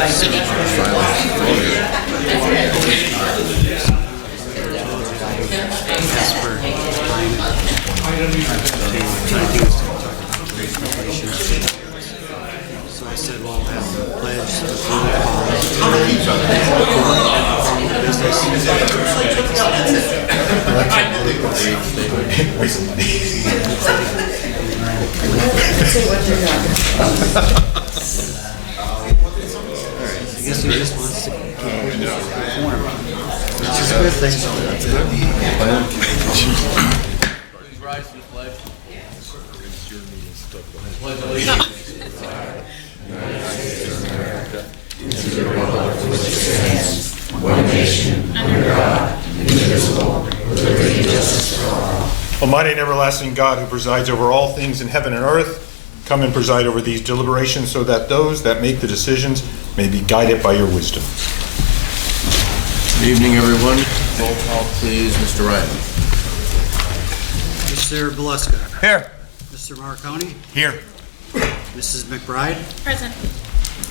So I said, well, I have the pledge, the I guess he just wants to perform. Which is a good thing. Please rise to the pledge. One nation, under God, indivisible, with liberty and justice for all. Almighty and everlasting God, who presides over all things in heaven and earth, come and preside over these deliberations so that those that make the decisions may be guided by your wisdom. Good evening, everyone. Roll call, please. Mr. Riley. Mr. Beluska. Here. Mr. Marconi. Here. Mrs. McBride. Present.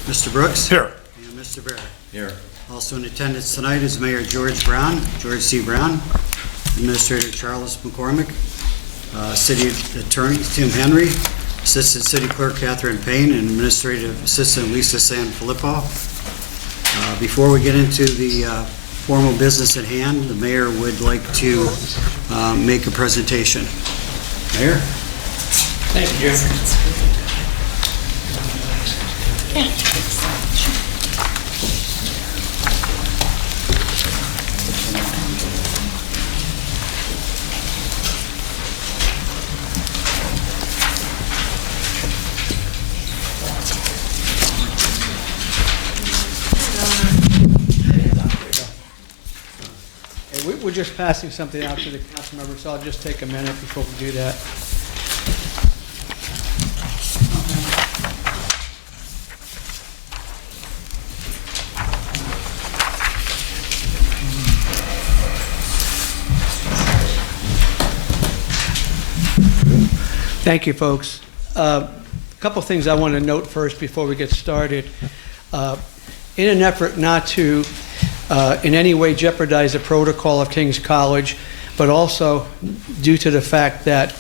Mr. Brooks. Here. And Mr. Barrett. Here. Also in attendance tonight is Mayor George C. Brown, Administrator Charles McCormick, City Attorney Tim Henry, Assistant City Clerk Catherine Payne, and Administrative Assistant Lisa Sanfilippo. Before we get into the formal business at hand, the mayor would like to make a presentation. Mayor? Thank you, Jim. We're just passing something out to the council members, so I'll just take a minute before we do that. Thank you, folks. A couple things I want to note first before we get started. In an effort not to in any way jeopardize the protocol of King's College, but also due to the fact that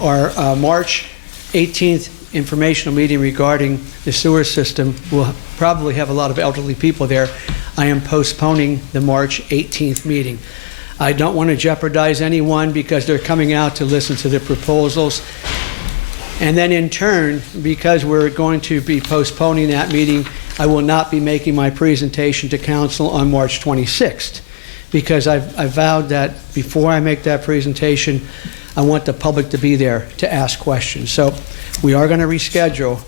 our March 18th informational meeting regarding the sewer system will probably have a lot of elderly people there, I am postponing the March 18th meeting. I don't want to jeopardize anyone because they're coming out to listen to the proposals. And then in turn, because we're going to be postponing that meeting, I will not be making my presentation to council on March 26th, because I vowed that before I make that presentation, I want the public to be there to ask questions. So we are going to reschedule.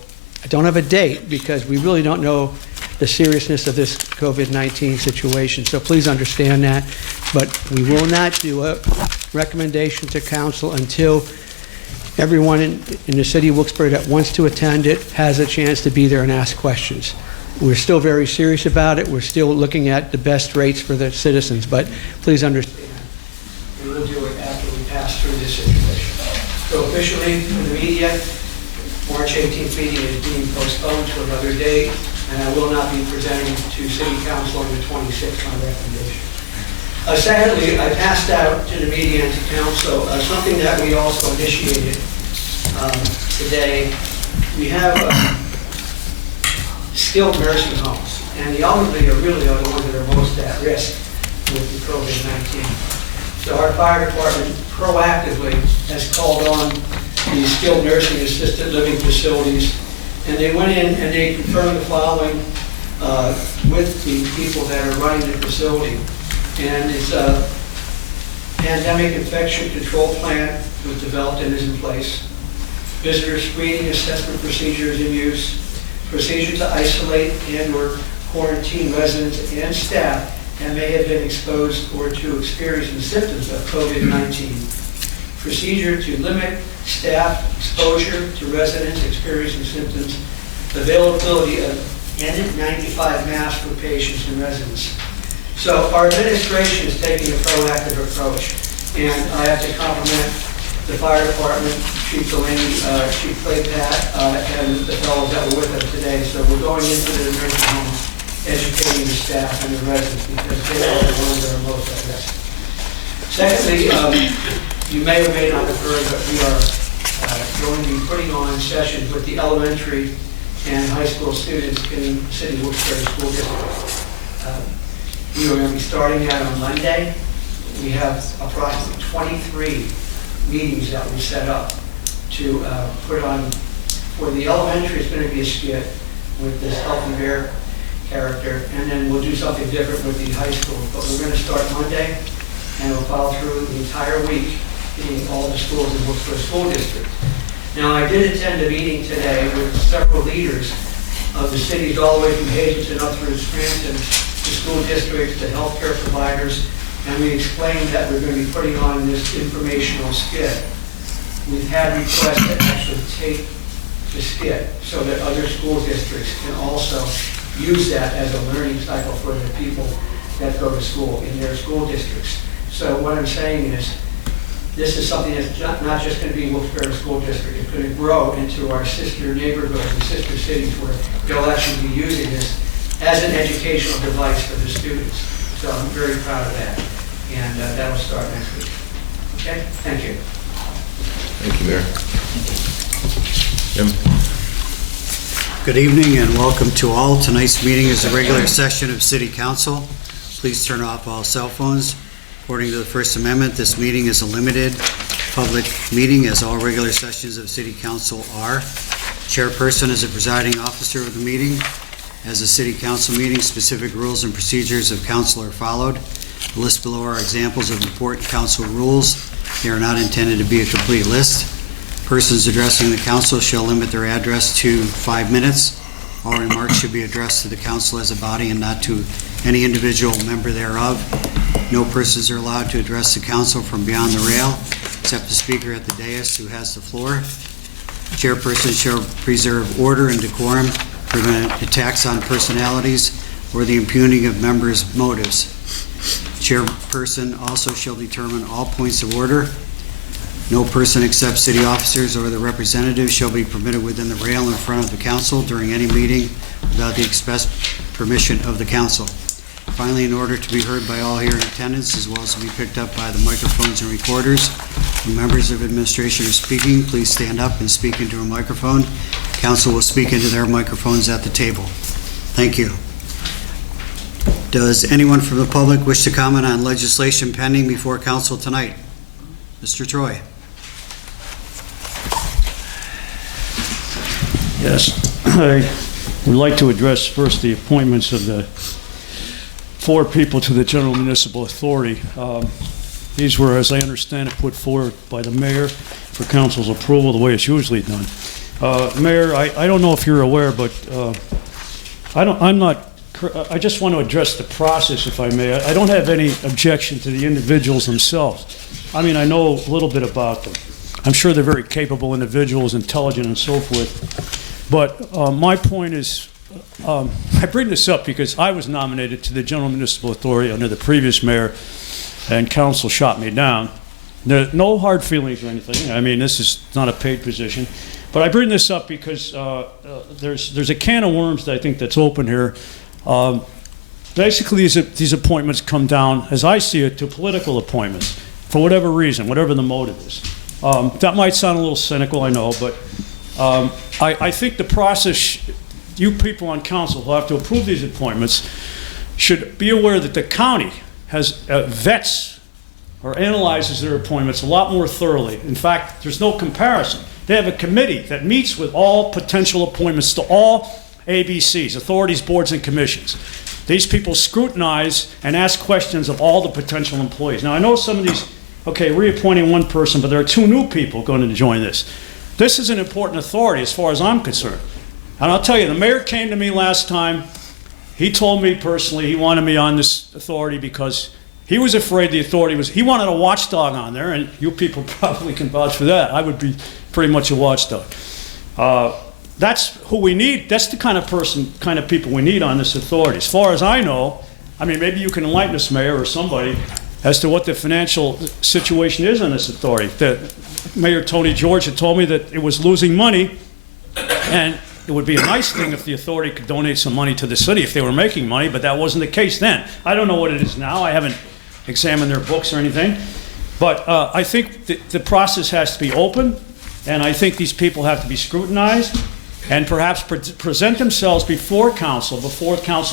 I don't have a date because we really don't know the seriousness of this COVID-19 situation, so please understand that. But we will not do a recommendation to council until everyone in the city of Wilkes-Barre that wants to attend it has a chance to be there and ask questions. We're still very serious about it. We're still looking at the best rates for the citizens, but please understand, we will do it after we pass through this situation. So officially, for the media, March 18th meeting is being postponed to another date, and I will not be presenting to City Council on the 26th on recommendation. Secondly, I passed out to the media and to council something that we also initiated today. We have skilled nursing homes, and the elderly are really the ones that are most at risk with the COVID-19. So our fire department proactively has called on the skilled nursing assisted living facilities, and they went in and they confirmed the following with the people that are running the facility. And it's a pandemic infection control plan was developed and is in place. Visitor screening assessment procedures in use. Procedure to isolate and or quarantine residents and staff that may have been exposed or to experiencing symptoms of COVID-19. Procedure to limit staff exposure to residents experiencing symptoms. Availability of N95 masks for patients and residents. So our administration is taking a proactive approach, and I have to compliment the fire department, Chief Delaney, Chief Claypat, and the fellows that were with us today. So we're going into the nursing homes, educating the staff and the residents because they are the ones that are most at risk. Secondly, you may or may not have heard, but we are going to be putting on sessions with the elementary and high school students in the City of Wilkes-Barre School District. We are going to be starting that on Monday. We have approximately 23 meetings that we set up to put on. For the elementary, it's going to be a skit with this Healthy Bear character, and then we'll do something different with the high school. But we're going to start Monday, and we'll follow through the entire week, hitting all the schools in Wilkes-Barre School District. Now, I did attend a meeting today with several leaders of the cities all the way from Hazleton up through Scranton, the school districts, the healthcare providers, and we explained that we're going to be putting on this informational skit. We've had requests to actually take the skit so that other school districts can also use that as a learning cycle for the people that go to school in their school districts. So what I'm saying is, this is something that's not just going to be Wilkes-Barre School District. It's going to grow into our sister neighborhoods and sister cities where they'll actually be using this as an educational device for the students. So I'm very proud of that. And that'll start next week. Okay? Thank you. Thank you, Mayor. Jim? Good evening and welcome to all. Tonight's meeting is a regular session of City Council. Please turn off all cell phones. According to the First Amendment, this meeting is a limited public meeting, as all regular sessions of City Council are. Chairperson is the presiding officer of the meeting. As a City Council meeting, specific rules and procedures of council are followed. The list below are examples of important council rules. They are not intended to be a complete list. Persons addressing the council shall limit their address to 5 minutes. All remarks should be addressed to the council as a body and not to any individual member thereof. No persons are allowed to address the council from beyond the rail, except the speaker at the dais who has the floor. Chairperson shall preserve order and decorum, prevent attacks on personalities, or the impugning of members' motives. Chairperson also shall determine all points of order. No person except city officers or the representatives shall be permitted within the rail in front of the council during any meeting without the express permission of the council. Finally, in order to be heard by all here in attendance, as well as to be picked up by the microphones and recorders, when members of administration are speaking, please stand up and speak into a microphone. Council will speak into their microphones at the table. Thank you. Does anyone from the public wish to comment on legislation pending before council tonight? Mr. Troy. Yes, I would like to address first the appointments of the 4 people to the General Municipal Authority. These were, as I understand it, put forward by the mayor for council's approval, the way it's usually done. Mayor, I don't know if you're aware, but I just want to address the process, if I may. I don't have any objection to the individuals themselves. I mean, I know a little bit about them. I'm sure they're very capable individuals, intelligent and so forth. But my point is, I bring this up because I was nominated to the General Municipal Authority under the previous mayor, and council shot me down. There's no hard feelings or anything. I mean, this is not a paid position. But I bring this up because there's a can of worms that I think that's open here. Basically, these appointments come down, as I see it, to political appointments for whatever reason, whatever the motive is. That might sound a little cynical, I know, but I think the process, you people on council who have to approve these appointments should be aware that the county has vets or analyzes their appointments a lot more thoroughly. In fact, there's no comparison. They have a committee that meets with all potential appointments to all ABCs, authorities, boards, and commissions. These people scrutinize and ask questions of all the potential employees. Now, I know some of these, okay, reappointing one person, but there are 2 new people going to join this. This is an important authority as far as I'm concerned. And I'll tell you, the mayor came to me last time. He told me personally he wanted me on this authority because he was afraid the authority was, he wanted a watchdog on there, and you people probably can vouch for that. I would be pretty much a watchdog. That's who we need. That's the kind of people we need on this authority. As far as I know, I mean, maybe you can enlighten us, Mayor, or somebody. as to what the financial situation is on this authority. Mayor Tony George had told me that it was losing money, and it would be a nice thing if the authority could donate some money to the city if they were making money, but that wasn't the case then. I don't know what it is now. I haven't examined their books or anything. But I think the process has to be open, and I think these people have to be scrutinized and perhaps present themselves before council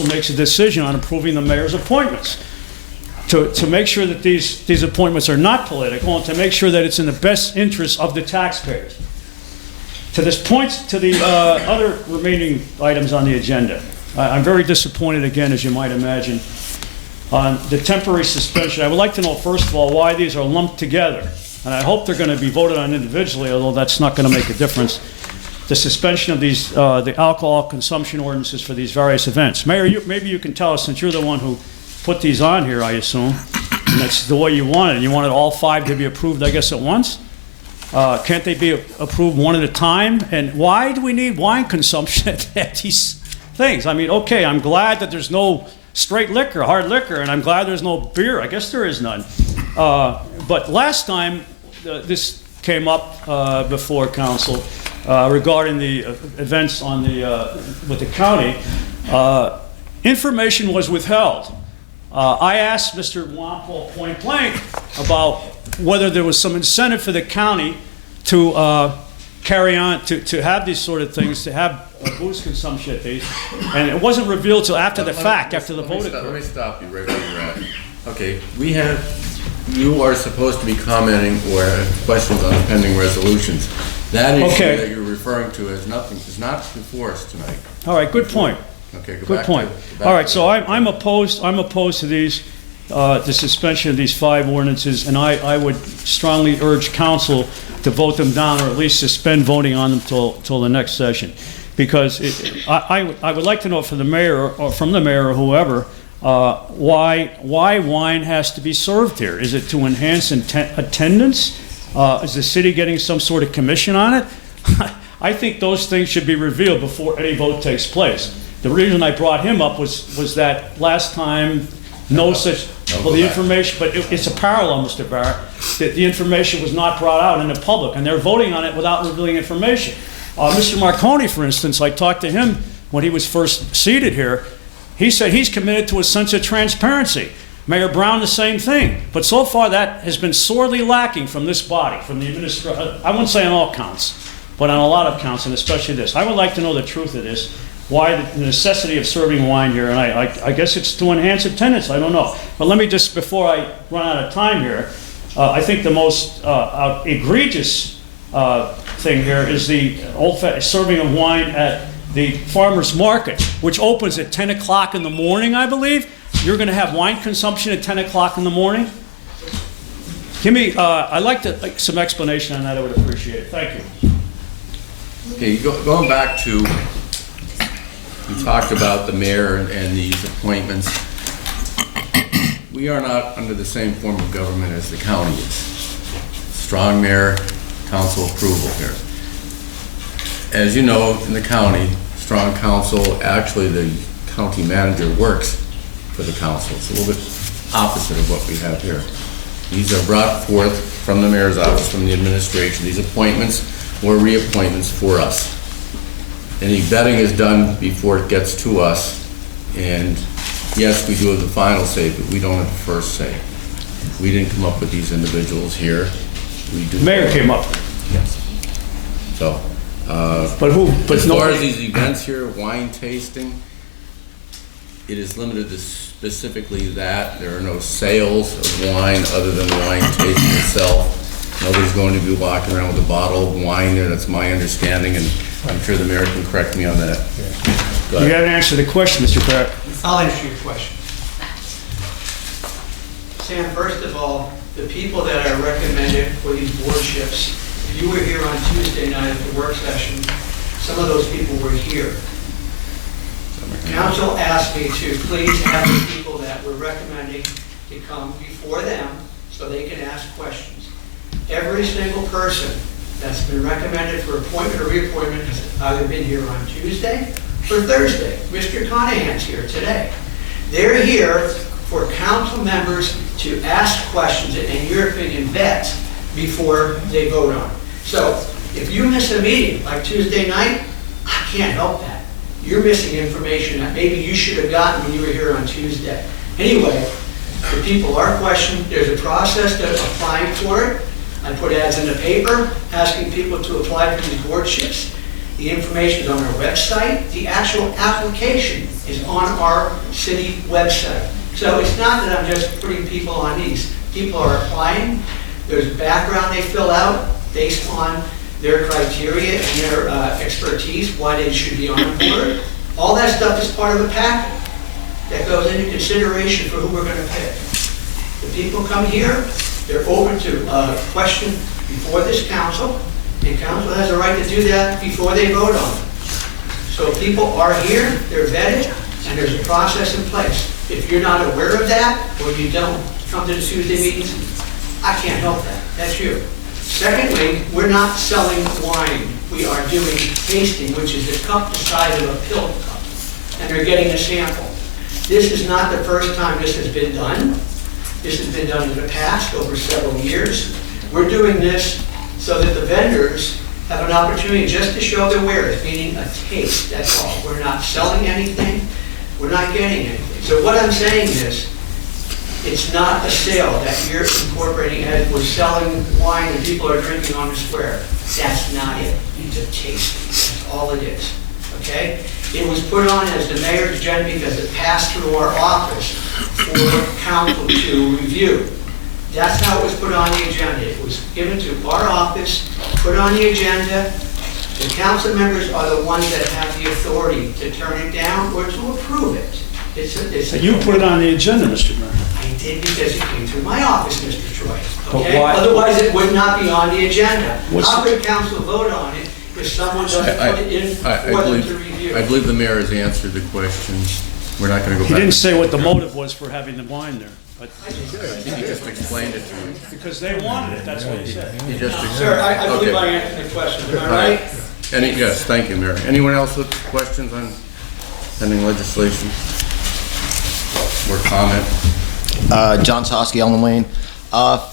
makes a decision on approving the mayor's appointments, to make sure that these appointments are not political and to make sure that it's in the best interest of the taxpayers. To this point, to the other remaining items on the agenda, I'm very disappointed again, as you might imagine, on the temporary suspension. I would like to know, first of all, why these are lumped together. And I hope they're going to be voted on individually, although that's not going to make a difference. The suspension of these, the alcohol consumption ordinances for these various events. Mayor, maybe you can tell us, since you're the one who put these on here, I assume, and that's the way you wanted it. You wanted all 5 to be approved, I guess, at once? Can't they be approved one at a time? And why do we need wine consumption at these things? I mean, okay, I'm glad that there's no straight liquor, hard liquor, and I'm glad there's no beer. I guess there is none. But last time this came up before council regarding the events on with the county, information was withheld. I asked Mr. Wampole point blank about whether there was some incentive for the county to carry on, to have these sort of things, to have booze consumption at these, and it wasn't revealed till after the fact, after the vote occurred. Let me stop you right where you're at. Okay, you are supposed to be commenting or questions on pending resolutions. That issue that you're referring to is not before us tonight. All right, good point. Okay, good point. All right, so I'm opposed to these, the suspension of these 5 ordinances, and I would strongly urge council to vote them down, or at least suspend voting on them till the next session. Because I would like to know from the mayor or whoever, why wine has to be served here. Is it to enhance attendance? Is the city getting some sort of commission on it? I think those things should be revealed before any vote takes place. The reason I brought him up was that last time the information, but it's a parallel, Mr. Barrett, that the information was not brought out in the public, and they're voting on it without revealing information. Mr. Marconi, for instance, I talked to him when he was first seated here. He said he's committed to a sense of transparency. Mayor Brown, the same thing. But so far, that has been sorely lacking from this body, from the administration. I wouldn't say on all counts, but on a lot of counts, and especially this. I would like to know the truth of this, why the necessity of serving wine here, and I guess it's to enhance attendance. I don't know. But let me just, before I run out of time here, I think the most egregious thing here is the serving of wine at the farmer's market, which opens at 10 o'clock in the morning, I believe. You're going to have wine consumption at 10 o'clock in the morning? Give me, I'd like some explanation on that. I would appreciate it. Thank you. Okay, going back to, we talked about the mayor and these appointments. We are not under the same form of government as the county is. Strong mayor, council approval here. As you know, in the county, strong council, actually the county manager works for the council. It's a little bit opposite of what we have here. These are brought forth from the mayor's office, from the administration. These appointments or reappointments for us. Any vetting is done before it gets to us, and yes, we do have the final say, but we don't have the first say. We didn't come up with these individuals here. We do. Mayor came up. Yes. So, but who? But as far as these events here, wine tasting, it is limited to specifically that. There are no sales of wine other than the wine tasting itself. Nobody's going to be walking around with a bottle of wine there. That's my understanding, and I'm sure the mayor can correct me on that. You got to answer the question, Mr. Barrett. I'll answer your question. Sam, first of all, the people that are recommended for these boardships, if you were here on Tuesday night at the work session, some of those people were here. Council asked me to please have the people that we're recommending to come before them so they can ask questions. Every single person that's been recommended for appointment or reappointment has either been here on Tuesday or Thursday. Mr. Conahan's here today. They're here for council members to ask questions and, in your opinion, vet before they vote on it. So if you miss a meeting, like Tuesday night, I can't help that. You're missing information that maybe you should have gotten when you were here on Tuesday. Anyway, the people are questioned. There's a process to applying for it. I put ads in the paper asking people to apply for these boardships. The information is on our website. The actual application is on our city website. So it's not that I'm just putting people on these. People are applying. There's background they fill out based on their criteria and their expertise, why they should be on the board. All that stuff is part of the packet that goes into consideration for who we're going to pick. The people come here, they're open to question before this council, and council has a right to do that before they vote on it. So people are here, they're vetted, and there's a process in place. If you're not aware of that, or you don't come to the Tuesday meetings, I can't help that. That's you. Secondly, we're not selling wine. We are doing tasting, which is a cup the size of a pill cup, and they're getting a sample. This is not the first time this has been done. This has been done in the past, over several years. We're doing this so that the vendors have an opportunity just to show their wares, meaning a taste, that's all. We're not selling anything. We're not getting anything. So what I'm saying is, it's not a sale that you're incorporating as we're selling wine and people are drinking on the square. That's not it. It's a tasting. That's all it is. Okay? It was put on as the mayor's agenda because it passed through our office for council to review. That's how it was put on the agenda. It was given to our office, put on the agenda. The council members are the ones that have the authority to turn it down or to approve it. You put it on the agenda, Mr. Mayor. I did because it came through my office, Mr. Troy. But Okay? why- Otherwise, it would not be on the agenda. What's How the- could council vote on it if someone doesn't put it in for them to review? I believe the mayor has answered the questions. We're not going to go back. He didn't say what the motive was for having the wine there, but I think he just explained it to me. because they wanted it, that's what he said. He just Sir, I believe Okay. I answered the question. Am I All right. right? Yes, thank you, Mayor. Anyone else with questions on pending legislation or comment? John Soski, Elm Lane.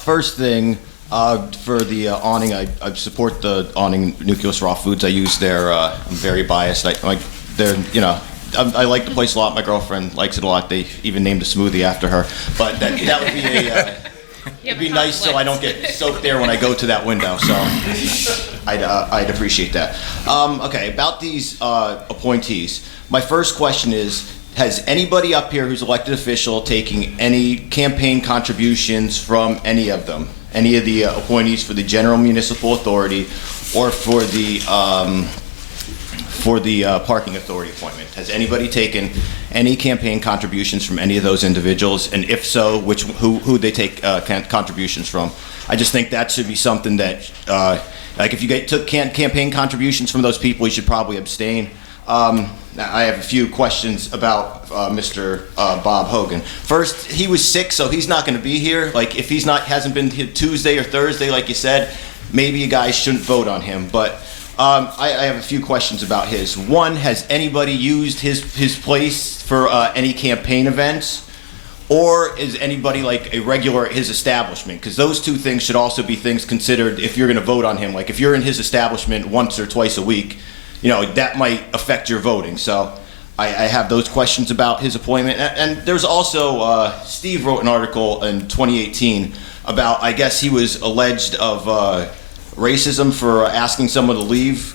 First thing, for the awning, I support the awning, Nucleus Raw Foods. I use their, I'm very biased. I like the place a lot. My girlfriend likes it a lot. They even named a smoothie after her. But that would be it'd be nice so I don't get soaked there when I go to that window. So I'd appreciate that. Okay, about these appointees. My first question is, has anybody up here who's elected official taking any campaign contributions from any of them? Any of the appointees for the General Municipal Authority or for the Parking Authority appointment? Has anybody taken any campaign contributions from any of those individuals? And if so, who they take contributions from? I just think that should be something that, like if you took campaign contributions from those people, you should probably abstain. I have a few questions about Mr. Bob Hogan. First, he was sick, so he's not going to be here. Like, if hasn't been here Tuesday or Thursday, like you said, maybe you guys shouldn't vote on him. But I have a few questions about his. One, has anybody used his place for any campaign events? Or is anybody like a regular at his establishment? Because those two things should also be things considered if you're going to vote on him. Like, if you're in his establishment once or twice a week, that might affect your voting. So I have those questions about his appointment. And there's also, Steve wrote an article in 2018 about, I guess he was alleged of racism for asking someone to leave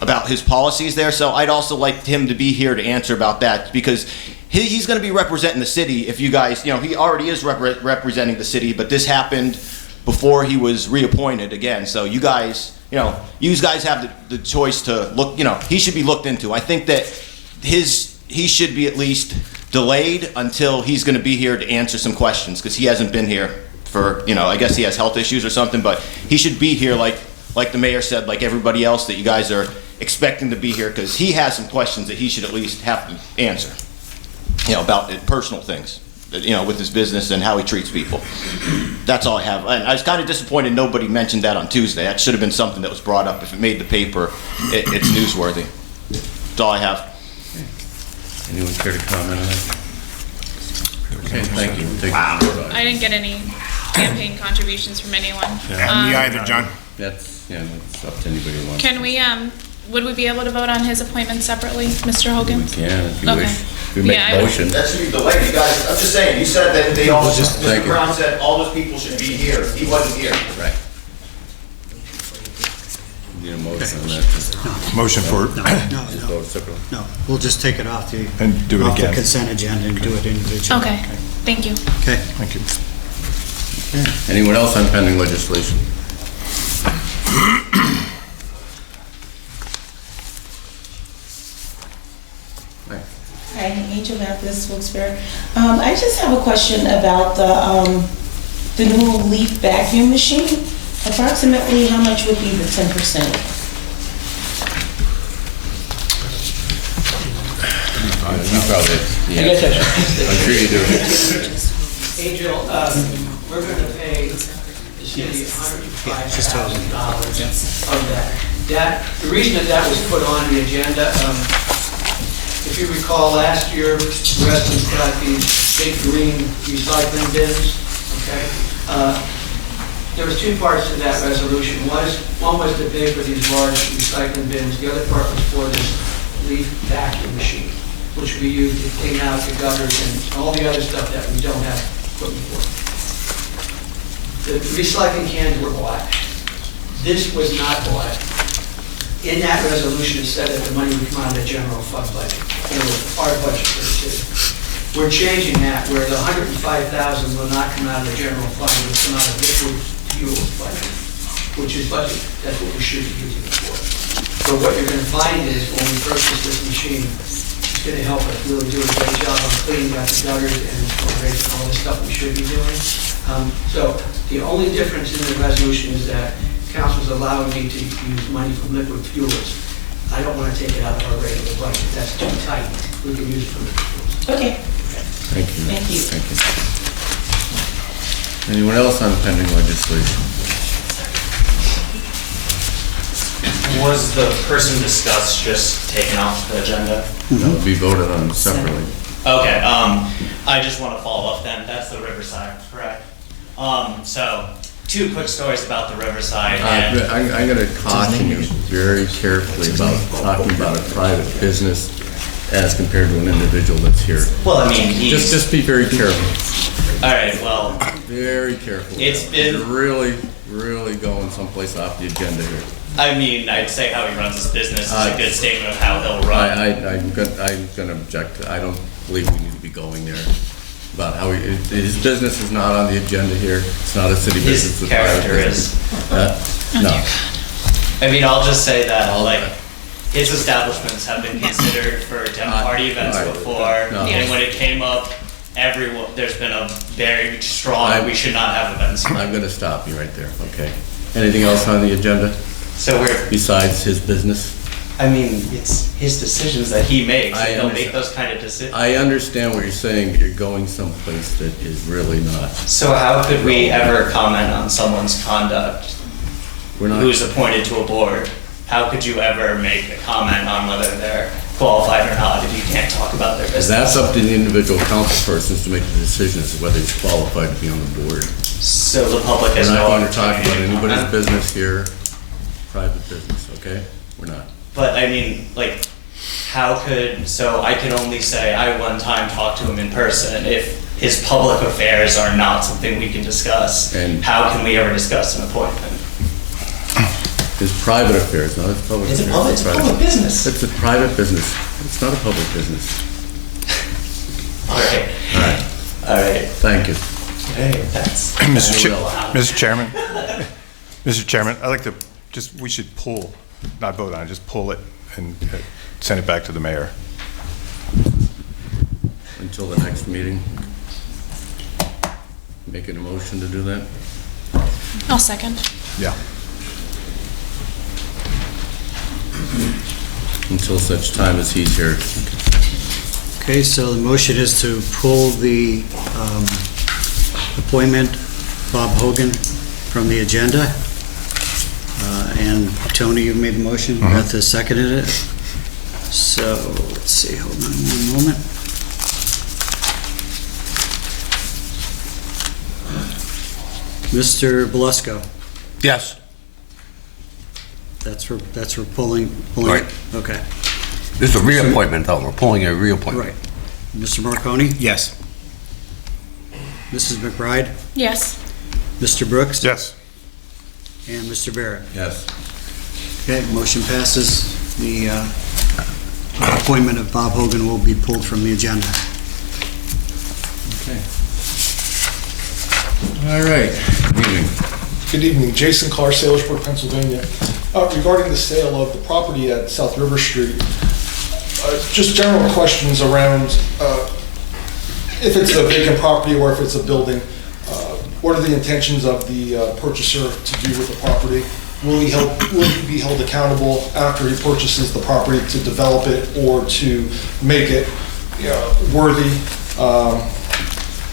about his policies there. So I'd also like him to be here to answer about that, because he's going to be representing the city. If you guys, he already is representing the city, but this happened before he was reappointed again. So you guys have the choice to look, he should be looked into. I think that he should be at least delayed until he's going to be here to answer some questions, because he hasn't been here for, I guess he has health issues or something, but he should be here like the mayor said, like everybody else that you guys are expecting to be here, because he has some questions that he should at least have to answer, about personal things, with his business and how he treats people. That's all I have. And I was kind of disappointed nobody mentioned that on Tuesday. That should have been something that was brought up. If it made the paper, it's newsworthy. That's all I have. Anyone care to comment on that? Okay, thank you. Take it. I didn't get any campaign contributions from anyone. Me either, John. That's up to anybody who wants. Can we, would we be able to vote on his appointment separately, Mr. Hogan? We can, if you Okay. wish. If we make Yeah, a I- motion. That's the way, you guys, I'm just saying, you said that they all, Thank Mr. you. Brown said all those people should be here. He wasn't here. Right. Need a motion on that. Motion for, No, Just no, vote separately. no. We'll just take it off the and do it off the again. consent agenda and do it individually. Okay, thank you. Okay. Thank you. Anyone else on pending legislation? Right. Hi, Angel Mathis, Wilkes-Barre. I just have a question about the new leaf vacuum machine. Approximately how much would be the 10%? You probably, I guess yeah. I should. I'm sure you do. Angel, we're going to pay the city $105,000 of that. The reason that was put on the agenda, if you recall, last year, residents got these big green recycling bins, okay? There was two parts to that resolution. One was to pay for these large recycling bins. The other part was for this leaf vacuum machine, which we use to clean out the gutters and all the other stuff that we don't have equipment for. The recycling cans were black. This was not black. In that resolution, it said that the money would come out of the general fund budget. And it was our budget for the city. We're changing that where the $105,000 will not come out of the general fund, it will come out of liquid fuels budget, which is budget. That's what we should be using it for. So what you're going to find is when we purchase this machine, it's going to help us really do a great job on cleaning out the gutters and all the stuff we should be doing. So the only difference in the resolution is that council's allowing me to use money from liquid fuels. I don't want to take it out of our regular budget. That's too tight. We can use it for liquid fuels. Okay, Thank you. Thank you. Thank you. Anyone else on pending legislation? Was the person discussed just taken off the agenda? That would be voted on separately. Okay, I just want to follow up then. That's the Riverside, correct? So, two quick stories about the Riverside. And I'm going to caution you very carefully about talking about a private business as compared to an individual that's here. well, I mean, he's Just be very careful. all right. Well, Very careful. It's been- You're really going someplace off the agenda here. I mean, I'd say how he runs his business is a good statement of how he'll run. I'm gonna object. I don't believe we need to be going there about how his business is not on the agenda here. It's not a city business. His it's a private character business. is. No. I mean, I'll just say that like his establishments have been considered for Dem Party events Alright. before, No. and when it came up, there's been a very strong we should not have events. I'm gonna stop you right there, okay? Anything else on the agenda So besides his business? I mean, it's his decisions that he makes, I and he'll make understand. those kind of decisions. I understand what you're saying, but you're going someplace that is really not. So how could we ever comment on someone's conduct We're not. who's appointed to a board? How could you ever make a comment on whether they're qualified or not if you can't talk about their Because business? that's up to the individual council persons to make the decision as to whether he's qualified to be on the board. So the public We're has not no going to talk opportunity about to anybody's comment? business here, private business, okay? We're not. But I mean, like, so I can only say I one time talked to him in person. If his public affairs are not something we can discuss, And- how can we ever discuss an appointment? His private affairs, not his public It's a affairs. public business. It's a private business. It's not a public business. All right, All right, all right. thank you. Hey, that's. Mr. Chairman, Mr. Chairman, I'd like to, we should pull, not vote on it, just pull it and send it back to the mayor. Until the next meeting. Making a motion to do that? I'll second. Yeah. Until such time as he's here. Okay, so the motion is to pull the appointment, Bob Hogan, from the agenda. And Tony, you made the motion, Beth has seconded it. So, let's see, hold on one moment. Mr. Belusko? Yes. That's for pulling. Right. Okay, This is a reappointment, though. We're pulling a reappointment. right. Mr. Marconi? Yes. Mrs. McBride? Yes. Mr. Brooks? Yes. And Mr. Barrett? Yes. Okay, motion passes. The appointment of Bob Hogan will be pulled from the agenda. Okay. All right. Good evening. Good evening, Jason Carr, Salisbury, Pennsylvania. Regarding the sale of the property at South River Street, just general questions around if it's a vacant property or if it's a building. What are the intentions of the purchaser to do with the property? Will he be held accountable after he purchases the property to develop it or to make it worthy?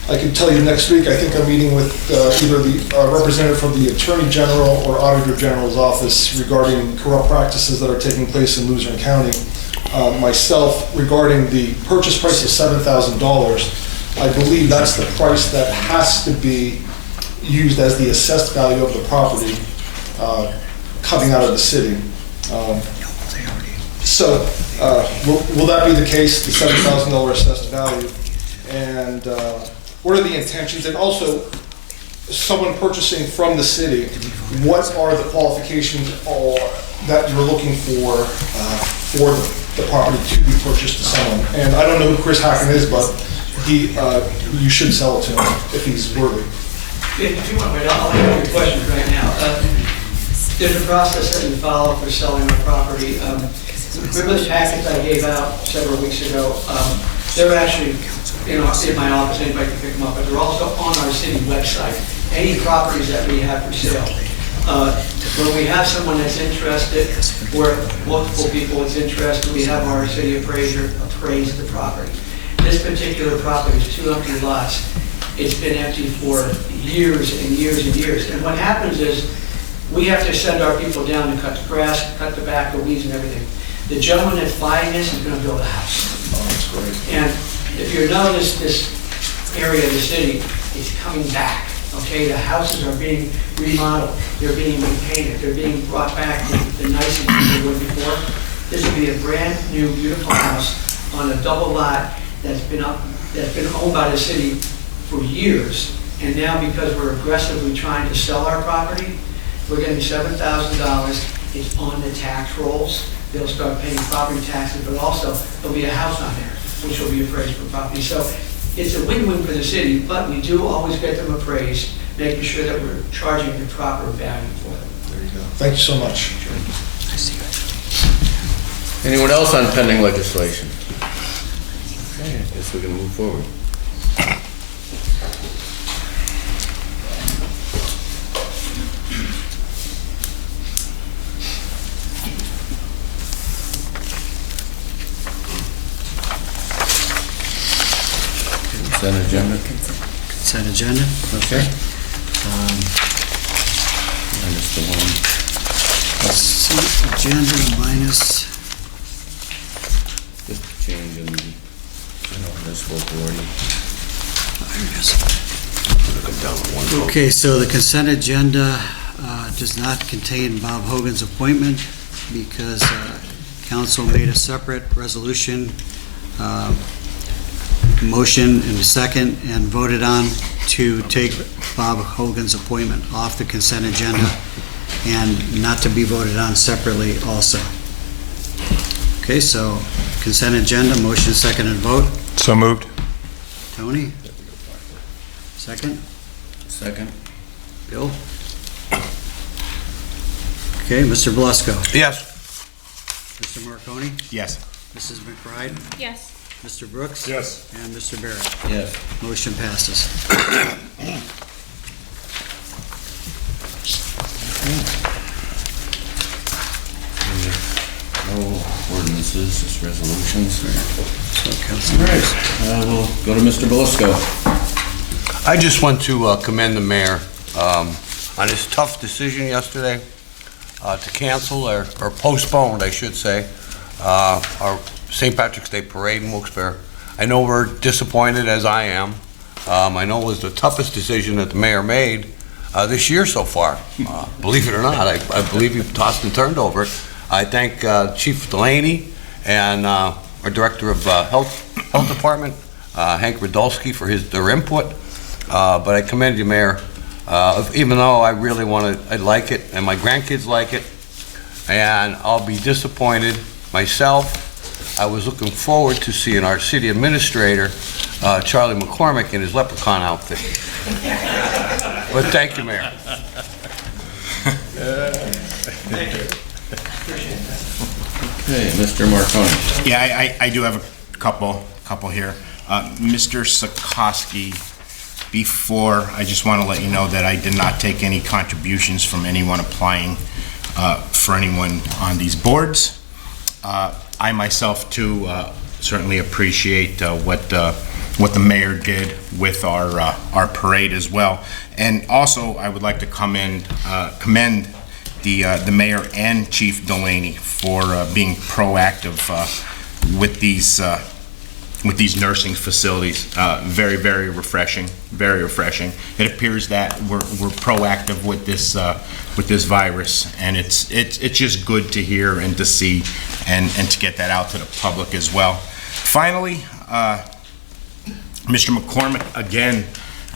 I can tell you next week, I think I'm meeting with either the representative from the Attorney General or Auditor General's office regarding corrupt practices that are taking place in Luzerne County. Myself, regarding the purchase price of $7,000, I believe that's the price that has to be used as the assessed value of the property coming out of the city. So will that be the case, the $7,000 assessed value? And what are the intentions? And also, someone purchasing from the city, what are the qualifications that you're looking for the property to be purchased to someone? And I don't know who Chris Hacken is, but you should sell it to him if he's worthy. If you want, I'll answer your questions right now. There's a process that we follow for selling our property. Remember the packets I gave out several weeks ago? They're actually in my office, anybody can pick them up, but they're also on our city website. Any properties that we have for sale. When we have someone that's interested, or multiple people that's interested, we have our city appraiser appraise the property. This particular property is 200 lots. It's been empty for years and years and years. And what happens is, we have to send our people down to cut the grass, cut the back, the weeds and everything. The gentleman that's buying this is gonna build a house. Oh, that's great. And if you notice, this area of the city is coming back, okay? The houses are being remodeled, they're being repainted, they're being brought back to the nicest they were before. This will be a brand new, beautiful house on a double lot that's been owned by the city for years. And now, because we're aggressively trying to sell our property, we're getting $7,000. It's on the tax rolls. They'll start paying property taxes, but also there'll be a house on there, which will be appraised for property. So it's a win-win for the city, but we do always get them appraised, making sure that we're charging the proper value for them. There you go. Thank you so much. Anyone else on pending legislation? Okay, I guess we can move forward. Consent agenda? Consent agenda, okay. Minus the one. Consent agenda minus, Just change in the municipal authority. okay, so the consent agenda does not contain Bob Hogan's appointment because council made a separate resolution, motion in a second, and voted on to take Bob Hogan's appointment off the consent agenda and not to be voted on separately also. Okay, so consent agenda, motion, second, and vote. So moved. Tony? Second? Second? Bill? Okay, Mr. Belusko? Yes. Mr. Marconi? Yes. Mrs. McBride? Yes. Mr. Brooks? Yes. And Mr. Barrett? Yes. Motion passes. No ordinances, just resolutions. So, All Councilman. right, we'll go to Mr. Belusko. I just want to commend the mayor on his tough decision yesterday to cancel or postpone, I should say, our St. Patrick's Day Parade in Wilkes-Barre. I know we're disappointed, as I am. I know it was the toughest decision that the mayor made, this year so far. Believe it or not, I believe you've tossed and turned over it. I thank Chief Delaney and our Director of Health Department, Hank Radulski, for their input. But I commend you, Mayor, even though I really I like it, and my grandkids like it, and I'll be disappointed myself. I was looking forward to seeing our city administrator, Charlie McCormick, in his leprechaun outfit. But thank you, Mayor. Okay, Mr. Marconi. Yeah, I do have a couple here. Mr. Sikoski, before, I just want to let you know that I did not take any contributions from anyone applying for anyone on these boards. I myself, too, certainly appreciate what the mayor did with our parade as well. And also, I would like to commend the mayor and Chief Delaney for being proactive with these nursing facilities. Very, very refreshing. Very refreshing. It appears that we're proactive with this virus, and it's just good to hear and to see, and to get that out to the public as well. Finally, Mr. McCormick, again,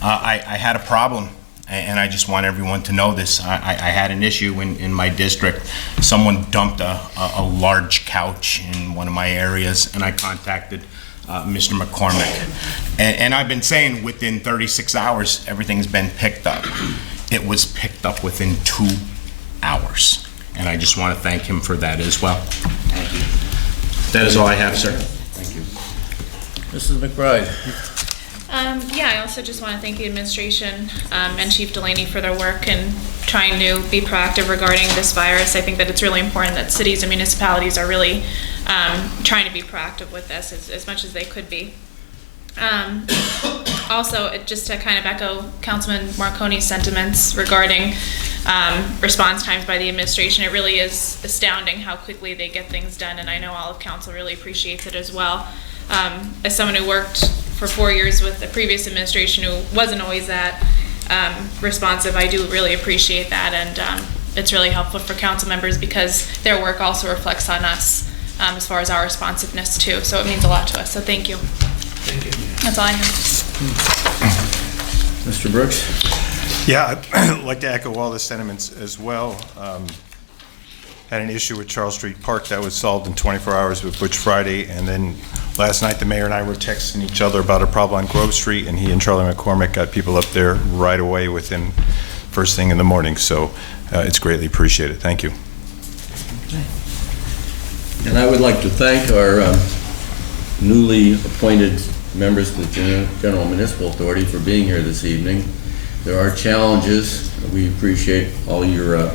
I had a problem, and I just want everyone to know this. I had an issue in my district. Someone dumped a large couch in one of my areas, and I contacted Mr. McCormick. And I've been saying within 36 hours, everything's been picked up. It was picked up within 2 hours. And I just want to thank him for that as well. Thank you. That is all I have, sir. Thank you. Mrs. McBride. Yeah, I also just want to thank the administration and Chief Delaney for their work in trying to be proactive regarding this virus. I think that it's really important that cities and municipalities are really trying to be proactive with this as much as they could be. Also, just to kind of echo Councilman Marconi's sentiments regarding response times by the administration, it really is astounding how quickly they get things done, and I know all of council really appreciates it as well. As someone who worked for 4 years with the previous administration who wasn't always that responsive, I do really appreciate that, and it's really helpful for council members because their work also reflects on us as far as our responsiveness too, so it means a lot to us, so thank you. Thank you. That's all I have. Mr. Brooks? Yeah, I'd like to echo all the sentiments as well. Had an issue with Charles Street Park that was solved in 24 hours with Butch Friday, and then last night the mayor and I were texting each other about a problem on Grove Street, and he and Charlie McCormick got people up there right away within first thing in the morning, so it's greatly appreciated. Thank you. And I would like to thank our newly appointed members of the General Municipal Authority for being here this evening. There are challenges. We appreciate all your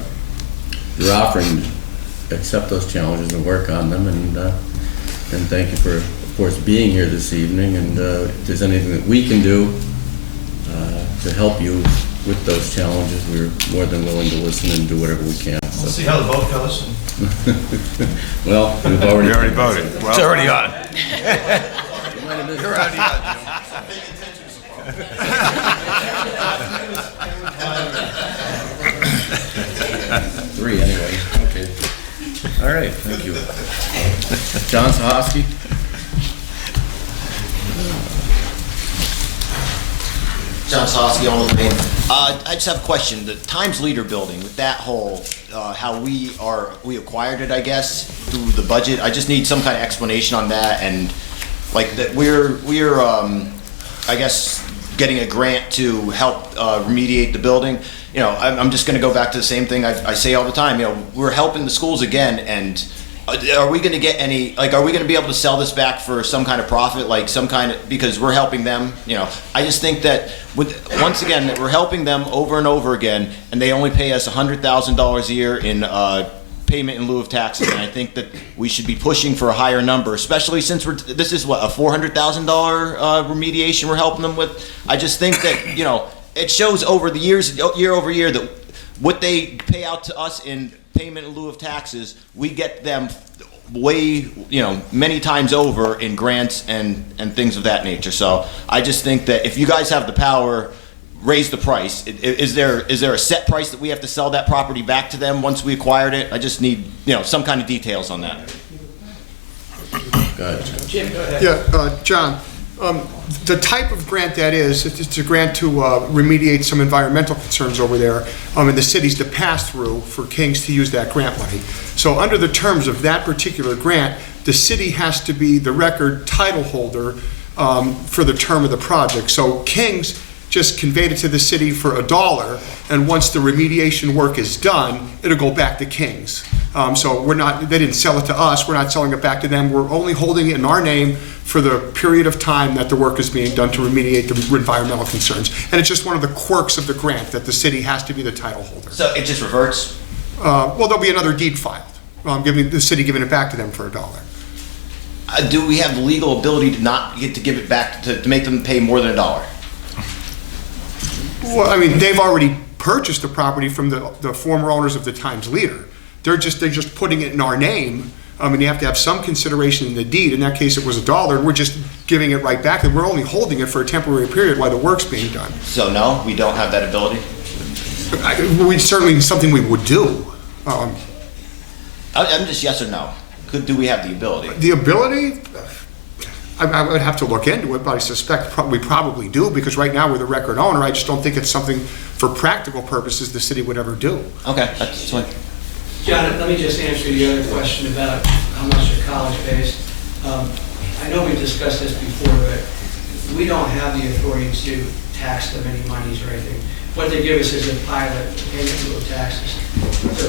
offering to accept those challenges and work on them. And thank you for, of course, being here this evening. And if there's anything that we can do to help you with those challenges, we're more than willing to listen and do whatever we can. We'll see how the vote goes. Well, we've already voted. Well, It's already on. You're already on. Three anyway. Okay. All right. Thank you. John Sahoski. John Sosky, on the main. I just have a question. The Times Leader building, with that whole, how we acquired it, I guess, through the budget. I just need some kind of explanation on that, and like that we're I guess getting a grant to help remediate the building. You know, I'm just going to go back to the same thing I say all the time. You know, we're helping the schools again, and are we going to get any, like, are we going to be able to sell this back for some kind of profit, like some kind of, because we're helping them, you know? I just think that, once again, that we're helping them over and over again, and they only pay us $100,000 a year in payment in lieu of taxes, and I think that we should be pushing for a higher number, especially since this is what, a $400,000 remediation we're helping them with. I just think that, you know, it shows over the years, year over year, that what they pay out to us in payment in lieu of taxes, we get them way, you know, many times over in grants and things of that nature. So I just think that if you guys have the power raise the price. Is there a set price that we have to sell that property back to them once we acquired it? I just need, some kind of details on that. Go ahead. Jim, go ahead. Yeah, John, the type of grant that is, it's a grant to remediate some environmental concerns over there, and the city's to pass through for Kings to use that grant money. So under the terms of that particular grant, the city has to be the record title holder for the term of the project. So Kings just conveyed it to the city for $1, and once the remediation work is done, it'll go back to Kings. So they didn't sell it to us, we're not selling it back to them, we're only holding it in our name for the period of time that the work is being done to remediate the environmental concerns. And it's just one of the quirks of the grant, that the city has to be the title holder. So it just reverts? Well, there'll be another deed filed, the city giving it back to them for $1. Do we have the legal ability to not get to give it back, to make them pay more than $1? Well, I mean, they've already purchased the property from the former owners of the Times Leader. They're just putting it in our name. And you have to have some consideration in the deed. In that case, it was $1, and we're just giving it right back, and we're only holding it for a temporary period while the work's being done. So no, we don't have that ability? Certainly something we would do. I'm just yes or no. Do we have the ability? The ability? I would have to look into it, but I suspect we probably do, because right now we're the record owner. I just don't think it's something, for practical purposes, the city would ever do. Okay, that's fine. John, let me just answer the other question about how much the college pays. I know we've discussed this before, but we don't have the authority to tax them any monies or anything. What they give us is a pilot payment in lieu of taxes. So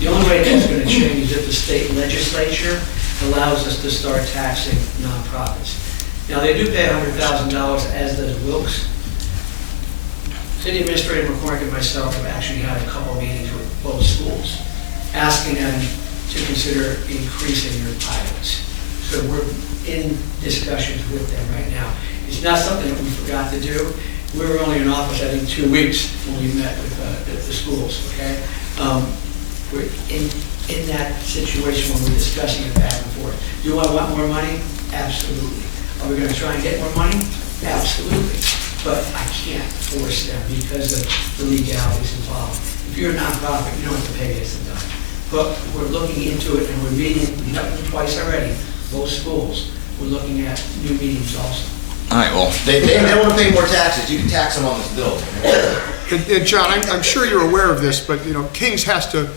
the only way that's going to change is if the state legislature allows us to start taxing nonprofits. Now, they do pay $100,000, as does Wilkes. City Administrator McCormick and myself have actually had a couple meetings with both schools, asking them to consider increasing their pilots. So we're in discussions with them right now. It's not something that we forgot to do. We were only in office, I think, 2 weeks when we met with the schools, okay? We're in that situation when we're discussing it back and forth. Do I want more money? Absolutely. Are we going to try and get more money? Absolutely. But I can't force them because of the legalities involved. If you're a nonprofit, you don't have to pay this and that. But we're looking into it, and we're meeting, we met them twice already, both schools. We're looking at new meetings also. All right, well, they don't want to pay more taxes. You can tax them on this bill. And John, I'm sure you're aware of this, but Kings has to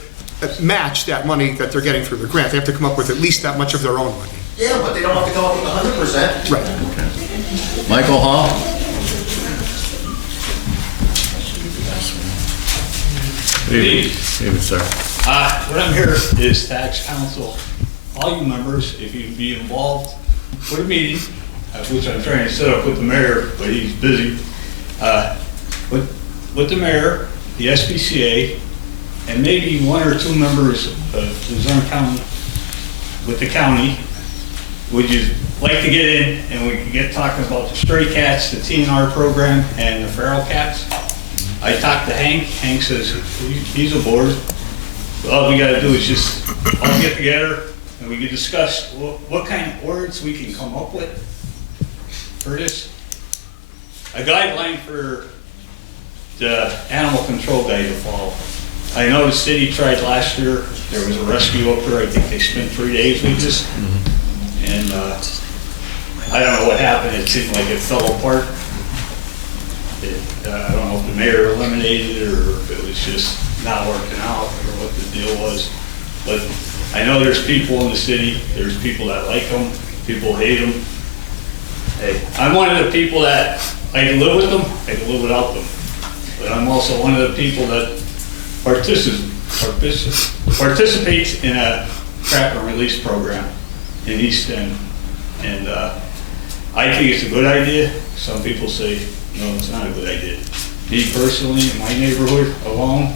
match that money that they're getting through the grant. They have to come up with at least that much of their own money. Yeah, but they don't have to go up with 100%. Right. Okay. Michael Hall? David, sir. what I'm here is to ask council, all you members, if you can be involved with a meeting, which I'm trying to set up with the mayor, but he's busy, with the mayor, the SPCA, and maybe 1 or 2 members of the Luzerne County, with the county. Would you like to get in and we can get talking about the stray cats, the TNR program, and the feral cats? I talked to Hank. Hank says he's aboard. All we gotta do is just all get together and we can discuss what kind of ordinance we can come up with for this. A guideline for the animal control guy to follow. I know the city tried last year. There was a rescue up there. I think they spent 3 days with this. And I don't know what happened. It seemed like it fell apart. I don't know if the mayor eliminated it or if it was just not working out or what the deal was. But I know there's people in the city. There's people that like them. People hate them. Hey, I'm one of the people that I can live with them. I can live without them. But I'm also one of the people that participates in a trap and release program in East End. And I think it's a good idea. Some people say, no, it's not a good idea. Me personally, in my neighborhood alone,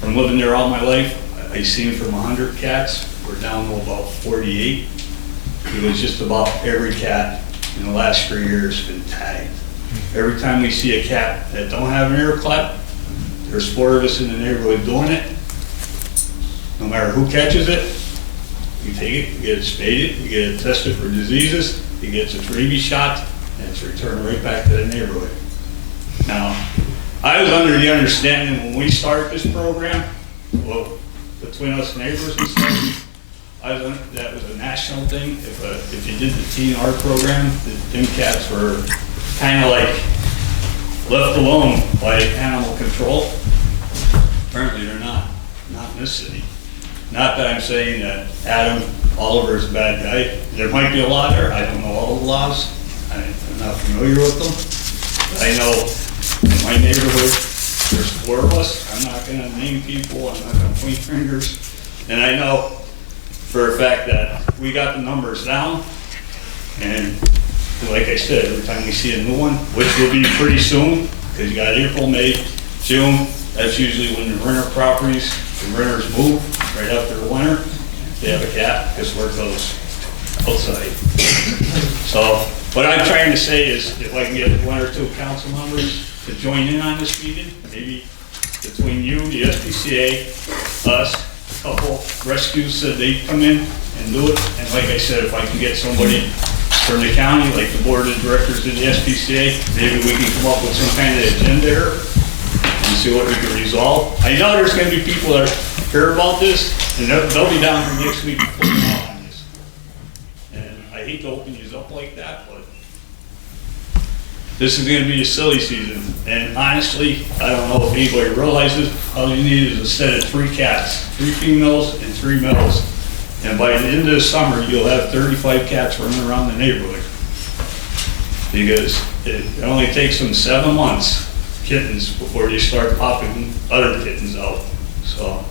from living there all my life, I've seen from 100 cats, we're down to about 48. Because just about every cat in the last 3 years has been tagged. Every time we see a cat that don't have an ear clap, there's 4 of us in the neighborhood doing it. No matter who catches it, we take it, we get it spaded, we get it tested for diseases, it gets its rabies shot, and it's returned right back to the neighborhood. Now, I was under the understanding when we started this program, well, between us neighbors and stuff, that was a national thing. If you did the TNR program, the cats were kind of like left alone by animal control. Apparently they're not in this city. Not that I'm saying that Adam Oliver is a bad guy. There might be a law there. I don't know all the laws. I'm not familiar with them. But I know in my neighborhood, there's 4 of us. I'm not going to name people. I'm not going to point fingers. And I know for a fact that we got the numbers down. And like I said, every time we see a new one, which will be pretty soon, because you got April, May, June, that's usually when the renter properties, the renters move right after the winter. If they have a cat, this work goes outside. So what I'm trying to say is if I can get 1 or 2 council members to join in on this meeting, maybe between you, the SPCA, us, a couple rescues, so they come in and do it. And like I said, if I can get somebody from the county, like the board of directors of the SPCA, maybe we can come up with some kind of agenda here and see what we can resolve. I know there's going to be people that care about this, and they'll be down here next week to put them out on this. And I hate to open these up like that, but this is going to be a silly season. And honestly, I don't know if anybody realizes, all you need is a set of 3 cats, 3 females and 3 males. And by the end of the summer, you'll have 35 cats running around the neighborhood. Because it only takes them 7 months, kittens, before they start popping other kittens out. So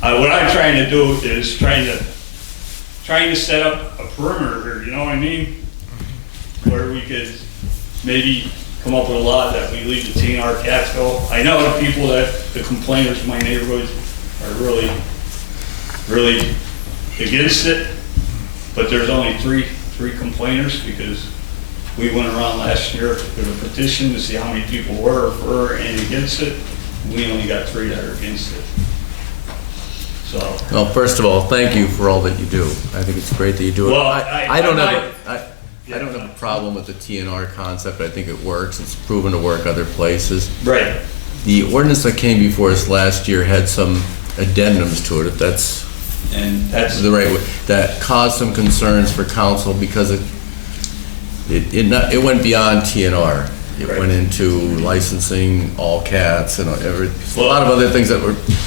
what I'm trying to do is trying to set up a perimeter here, you know what I mean? Where we could maybe come up with a law that we leave the TNR cats go. I know the people the complainers in my neighborhood are really against it, but there's only three complainers because we went around last year with a petition to see how many people were for and against it. We only got 3 that are against it. So. Well, first of all, thank you for all that you do. I think it's great that you do it. Well, I don't have a problem with the TNR concept. I think it works. It's proven to work other places. Right. The ordinance that came before us last year had some addendums to it, if that's the right way, that caused some concerns for council because it went beyond TNR. It went into licensing all cats and a lot of other things that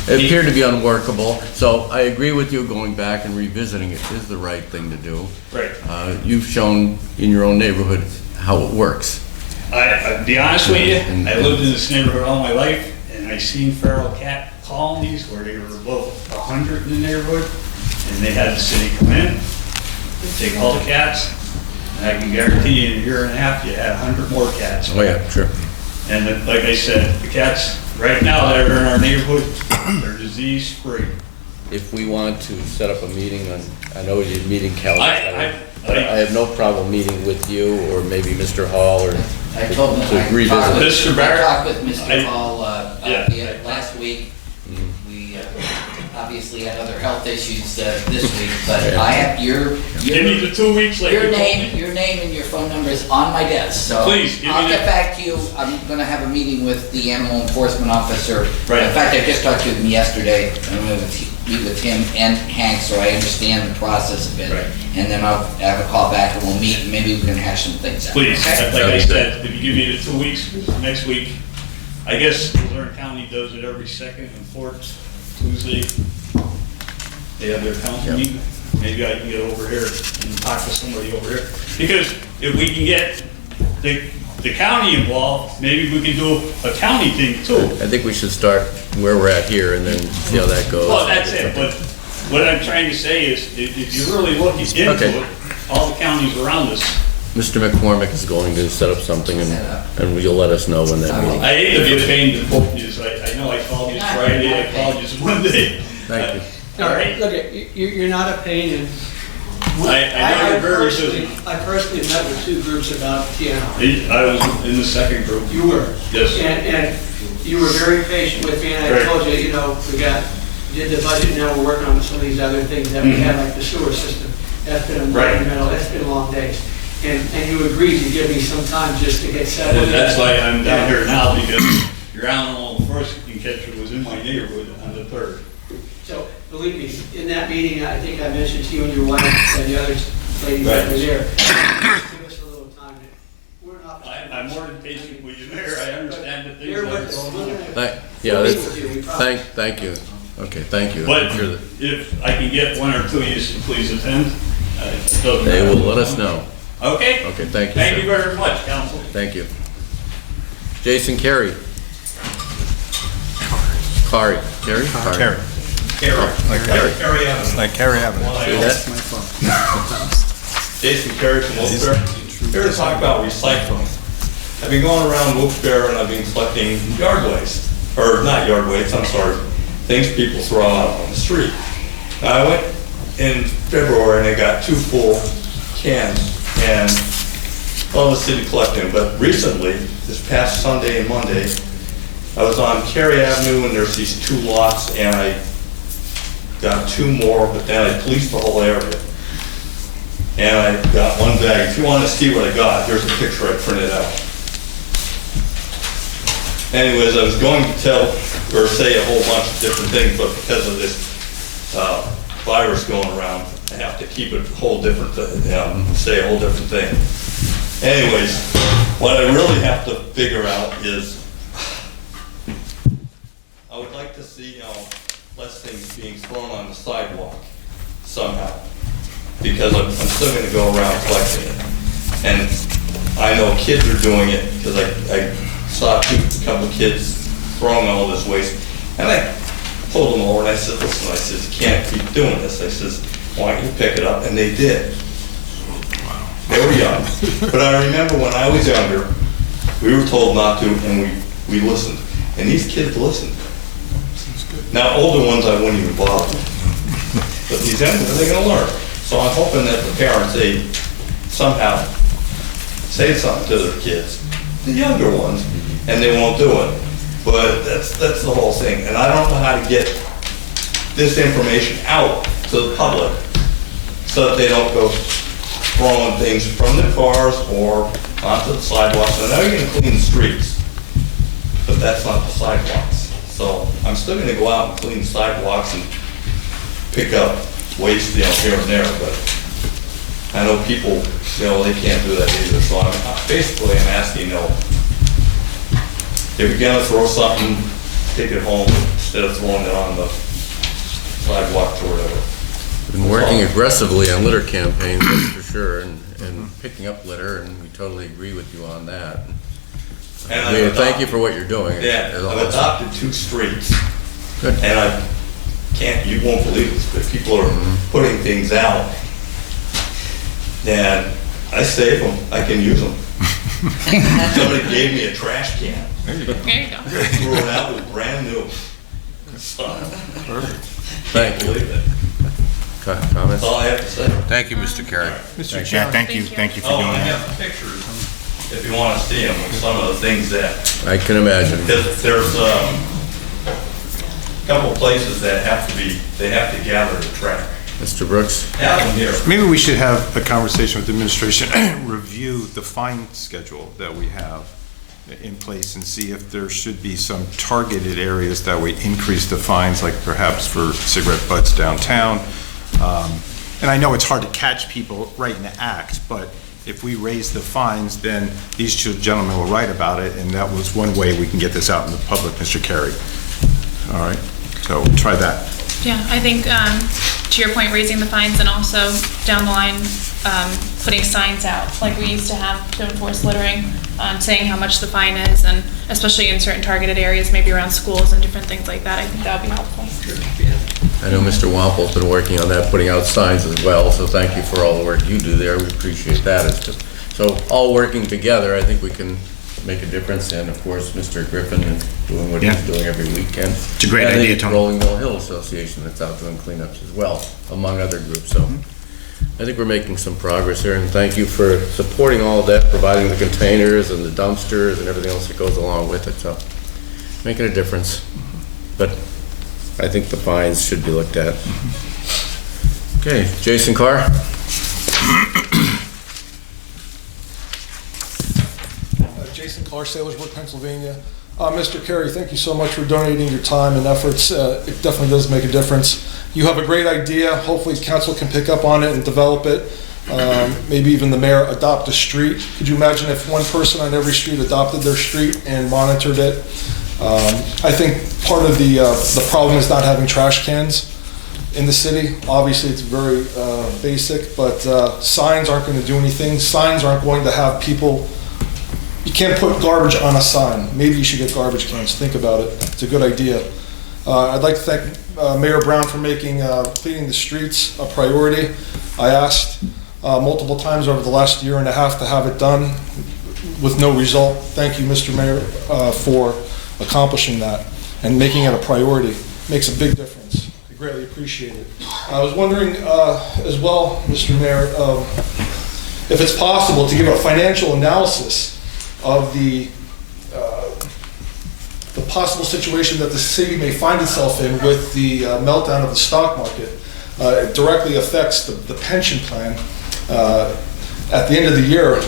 appeared to be unworkable. So I agree with you, going back and revisiting it is the right thing to do. Right. You've shown in your own neighborhood how it works. I'll be honest with you, I lived in this neighborhood all my life, and I seen feral cat colonies where they were about 100 in the neighborhood, and they had the city come in, they take all the cats, and I can guarantee you in a year and a half, you had 100 more cats. Oh yeah, sure. And like I said, the cats right now that are in our neighborhood, they're disease free. If we want to set up a meeting I know we did meeting calendar. I have no problem meeting with you or maybe Mr. Hall or I told him, to revisit. Mr. I talked with Mr. Hall last week. Mm-hmm. We obviously had other health issues this week, but I have Give me the 2 weeks later. your name and your phone number is on my desk, so Please, give me I'll that. get back to you. I'm gonna have a meeting with the animal enforcement officer. Right. In fact, I just talked to him yesterday. I'm gonna meet with him and Hank, so I understand the process a bit. Right. And then I'll have a call back and we'll meet, and maybe we can hash some things out. Please, Okay? like I said, if you give me the 2 weeks, next week, I guess Luzerne County does it every second and fourth Tuesday. They have their council meeting. Maybe I can get over here and talk to somebody over here. Because if we can get the county involved, maybe we can do a county thing too. I think we should start where we're at here and then see how that goes. Well, that's it, but what I'm trying to say is, if you're really looking into it, all the counties around us. Mr. McCormick is going to set up something and you'll let us know when that meeting. I hate to be a pain to both of you. I know I called you Friday, I called you Monday. Thank you. All right, look, you're not a pain, and I know you're very busy. I personally met with 2 groups about TNR. I was in the second group. You were? Yes. And you were very patient with me, and I told you, we did the budget, now we're working on some of these other things that we had, like the sewer system. That's been environmental, that's been long days. And you agreed to give me some time just to get settled. That's why I'm down here now, because ground animal, the first encounter was in my neighborhood on the 3rd. So, believe me, in that meeting, I think I mentioned to you and your wife and the other ladies that were there, give us a little time. We're not. I'm more than patient with you, Mayor, I understand the Bear with things. us. We're gonna- Yeah, we'll that's, meet with you, we promise. thank you. Okay, thank you. But I'm sure that if I can get one or two of you to please attend, it doesn't they will matter. let us know. Okay? Okay, thank you, Thank sir. you very much, council. Thank you. Jason Carey. Carey. Carey? Carey. Like Carey. Carry on. Like Carey Avenue. See that? Jason Carey from Wilkes-Barre. Here to talk about recycling. I've been going around Wilkes-Barre and I've been collecting yard waste, or not yard waste, I'm sorry, things people throw out on the street. Now, I went in February and I got 2 full cans and all the city collecting, but recently, this past Sunday and Monday, I was on Cary Avenue and there's these 2 lots and I got 2 more, but then I policed the whole area. And I got 1 bag. If you want to see what I got, here's a picture I printed out. Anyways, I was going to tell or say a whole bunch of different things, but because of this virus going around, I have to keep it a whole different, say a whole different thing. Anyways, what I really have to figure out is I would like to see, less things being thrown on the sidewalk somehow, because I'm still going to go around collecting it. And I know kids are doing it because I saw a couple of kids throwing all this waste. And I pulled them over and I said, listen, I said, you can't keep doing this. I says, why don't you pick it up? And they did. They were young. But I remember when I was younger, we were told not to and we listened. And these kids listened. Now, older ones I wouldn't even bother. But these young ones, they're going to learn. So I'm hoping that the parents, they somehow say something to their kids, the younger ones, and they won't do it. But that's the whole thing. And I don't know how to get this information out to the public so that they don't go throwing things from their cars or onto the sidewalks. I know you're going to clean the streets, but that's not the sidewalks. So I'm still going to go out and clean the sidewalks and pick up waste, here and there, but I know people, they can't do that either. So I'm asking, if you're gonna throw something, take it home instead of throwing it on the sidewalk or whatever. Been working aggressively on litter campaigns, that's for sure, and picking up litter, and we totally agree with you on that. And Thank you for what you're doing. Yeah, I've adopted 2 streets. Good. And you won't believe this, but people are putting things out. And I save them, I can use them. Somebody gave me a trash can. There you go. Threw it out, it was brand new. So, Perfect. Thank you. believe it. Comments? That's all I have to say. Thank you, Mr. Carey. Mr. Yeah, thank you for doing I that. have pictures, if you want to see them, of some of the things that, I can imagine. because there's a couple of places that have to gather the trash. Mr. Brooks? Have them here. Maybe we should have a conversation with the administration, review the fine schedule that we have in place and see if there should be some targeted areas that we increase the fines, like perhaps for cigarette butts downtown. And I know it's hard to catch people right in the act, but if we raise the fines, then these 2 gentlemen will write about it, and that was one way we can get this out in the public, Mr. Carey. All right, so try that. Yeah, I think, to your point, raising the fines and also down the line, putting signs out like we used to have to enforce littering, saying how much the fine is, and especially in certain targeted areas, maybe around schools and different things like that, I think that would be helpful. I know Mr. Wample's been working on that, putting out signs as well, so thank you for all the work you do there. We appreciate that. So all working together, I think we can make a difference. And of course, Mr. Griffin is doing what he's doing every weekend. It's a great idea, Tony. And the Rolling Mill Hill Association that's out doing cleanups as well, among other groups. So I think we're making some progress here, and thank you for supporting all of that, providing the containers and the dumpsters and everything else that goes along with it. So making a difference. But I think the fines should be looked at. Okay, Jason Carr. Jason Clark, Sailorsburg, Pennsylvania. Mr. Carey, thank you so much for donating your time and efforts. It definitely does make a difference. You have a great idea. Hopefully council can pick up on it and develop it. Maybe even the mayor adopt a street. Could you imagine if one person on every street adopted their street and monitored it? I think part of the problem is not having trash cans in the city. Obviously, it's very basic, but signs aren't going to do anything. Signs aren't going to have people. You can't put garbage on a sign. Maybe you should get garbage cans. Think about it. It's a good idea. I'd like to thank Mayor Brown for making cleaning the streets a priority. I asked multiple times over the last year and a half to have it done with no result. Thank you, Mr. Mayor, for accomplishing that and making it a priority. Makes a big difference. I greatly appreciate it. I was wondering as well, Mr. Mayor, if it's possible to give a financial analysis of the possible situation that the city may find itself in with the meltdown of the stock market. It directly affects the pension plan. At the end of the year,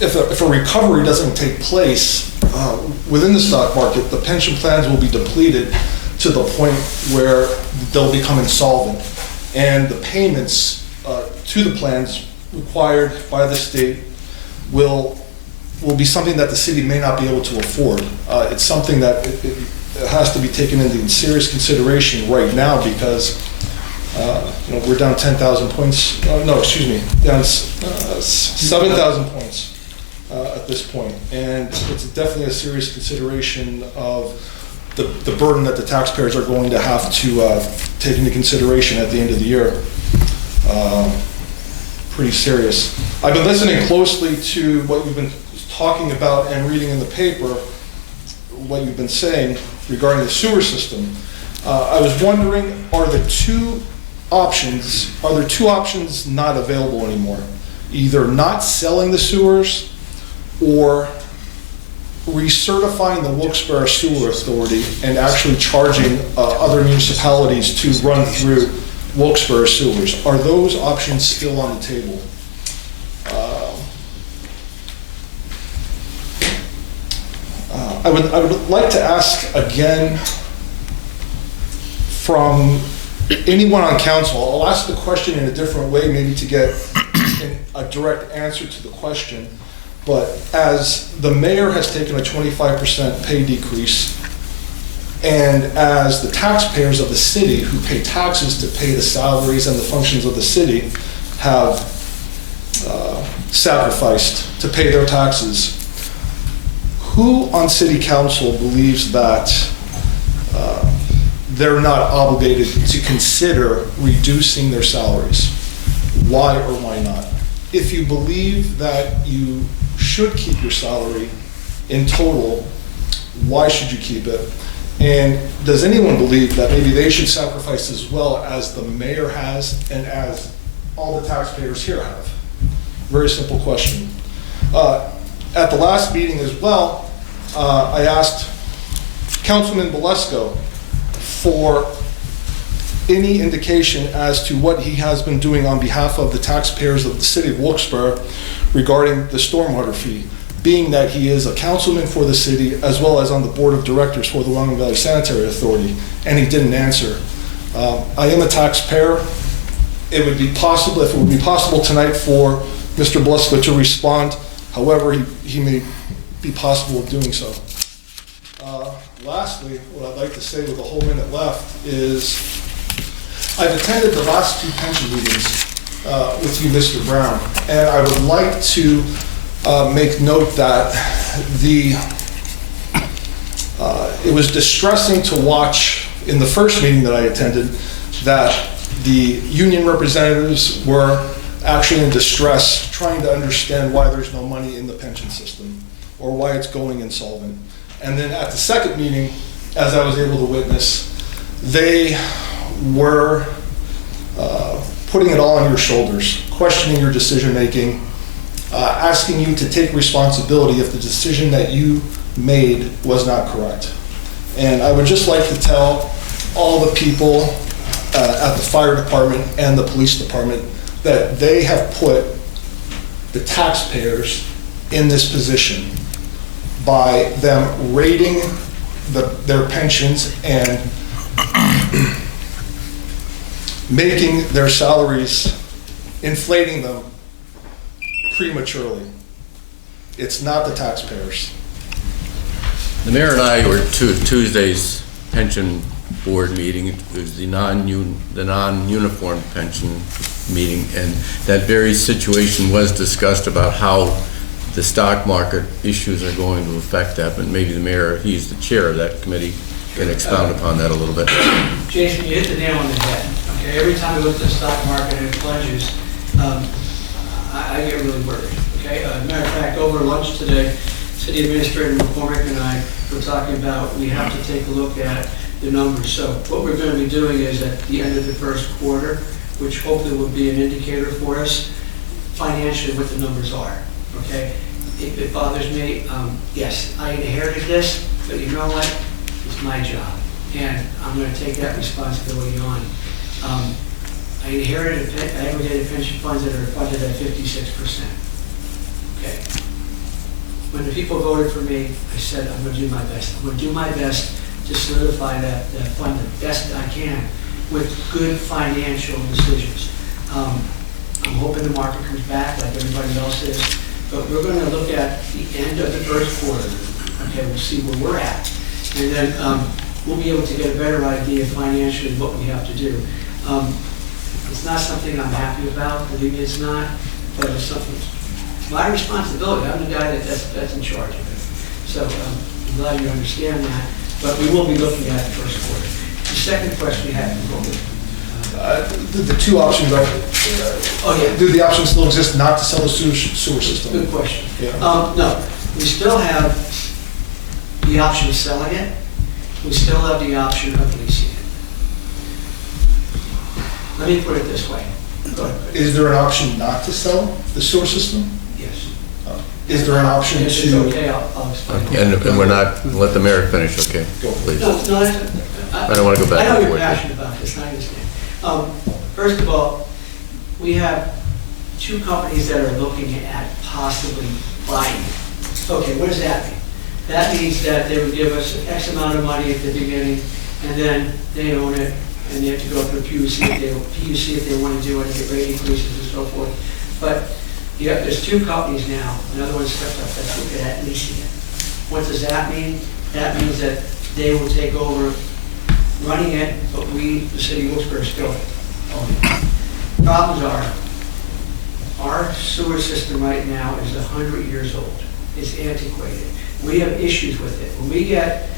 if a recovery doesn't take place within the stock market, the pension plans will be depleted to the point where they'll become insolvent. And the payments to the plans required by the state will be something that the city may not be able to afford. It's something that it has to be taken into serious consideration right now because we're down 10,000 points. Down 7,000 points at this point, and it's definitely a serious consideration of the burden that the taxpayers are going to have to take into consideration at the end of the year. Pretty serious. I've been listening closely to what you've been talking about and reading in the paper, what you've been saying regarding the sewer system. I was wondering, are there two options not available anymore? Either not selling the sewers or recertifying the Wilkes-Barre Sewer Authority and actually charging other municipalities to run through Wilkes-Barre sewers. Are those options still on the table? I would like to ask again from anyone on council. I'll ask the question in a different way, maybe to get a direct answer to the question. But as the mayor has taken a 25% pay decrease, and as the taxpayers of the city who pay taxes to pay the salaries and the functions of the city have sacrificed to pay their taxes, who on city council believes that they're not obligated to consider reducing their salaries? Why or why not? If you believe that you should keep your salary in total, why should you keep it? And does anyone believe that maybe they should sacrifice as well as the mayor has and as all the taxpayers here have? Very simple question. At the last meeting as well, I asked Councilman Belasco for any indication as to what he has been doing on behalf of the taxpayers of the city of Wilkes-Barre regarding the stormwater fee, being that he is a councilman for the city as well as on the board of directors for the Long Valley Sanitary Authority, and he didn't answer. I am a taxpayer. It would be possible, if it would be possible tonight for Mr. Belasco to respond, however he may be possible of doing so. Lastly, what I'd like to say with a whole minute left is I've attended the last two pension meetings with you, Mr. Brown, and I would like to make note that it was distressing to watch in the first meeting that I attended that the union representatives were actually in distress trying to understand why there's no money in the pension system or why it's going insolvent. And then at the second meeting, as I was able to witness, they were putting it all on your shoulders, questioning your decision-making, asking you to take responsibility if the decision that you made was not correct. And I would just like to tell all the people at the fire department and the police department that they have put the taxpayers in this position by them rating their pensions and making their salaries, inflating them prematurely. It's not the taxpayers. The mayor and I were to Tuesday's pension board meeting. It was the non-uniform pension meeting, and that very situation was discussed about how the stock market issues are going to affect that, but maybe the mayor, he's the chair of that committee, can expound upon that a little bit. Jason, you hit the nail on the head. Okay, every time we look at the stock market and it plunges, I get really worried. Okay, matter of fact, over lunch today, City Administrator McCormick and I were talking about we have to take a look at the numbers. So what we're going to be doing is at the end of the first quarter, which hopefully will be an indicator for us financially what the numbers are. Okay, if it bothers me, yes, I inherited this, but you know what? It's my job, and I'm going to take that responsibility on. I inherited aggregated pension funds that are funded at 56%. Okay. When the people voted for me, I said I'm going to do my best. I'm going to do my best to solidify that fund the best I can with good financial decisions. I'm hoping the market comes back like everybody else is, but we're going to look at the end of the first quarter. Okay, we'll see where we're at, and then we'll be able to get a better idea financially what we have to do. It's not something I'm happy about, believe me it's not, but it's something, my responsibility. I'm the guy that's in charge of it. So I'm glad you understand that, but we will be looking at the first quarter. The second question you had, The two options are, do the options still exist not to sell the sewer system? Good question. Yeah. No, we still have the option of selling it. We still have the option of leasing it. Let me put it this way. Go ahead. Is there an option not to sell the sewer system? Yes. Is there an option If it's to? okay, I'll explain. And we're not, let the mayor finish, okay? Please. No, I don't want to go back I know and you're forth. passionate about this, I understand. First of all, we have two companies that are looking at possibly buying it. Okay, what does that mean? That means that they would give us X amount of money at the beginning, and then they own it, and they have to go through PUC if they want to do it and get rate increases and so forth. But yeah, there's two companies now, another one stepped up, that's looking at leasing it. What does that mean? That means that they will take over running it, but we, the city of Wilkes-Barre, still own it. Problems are, our sewer system right now is 100 years old. It's antiquated. We have issues with it. When we get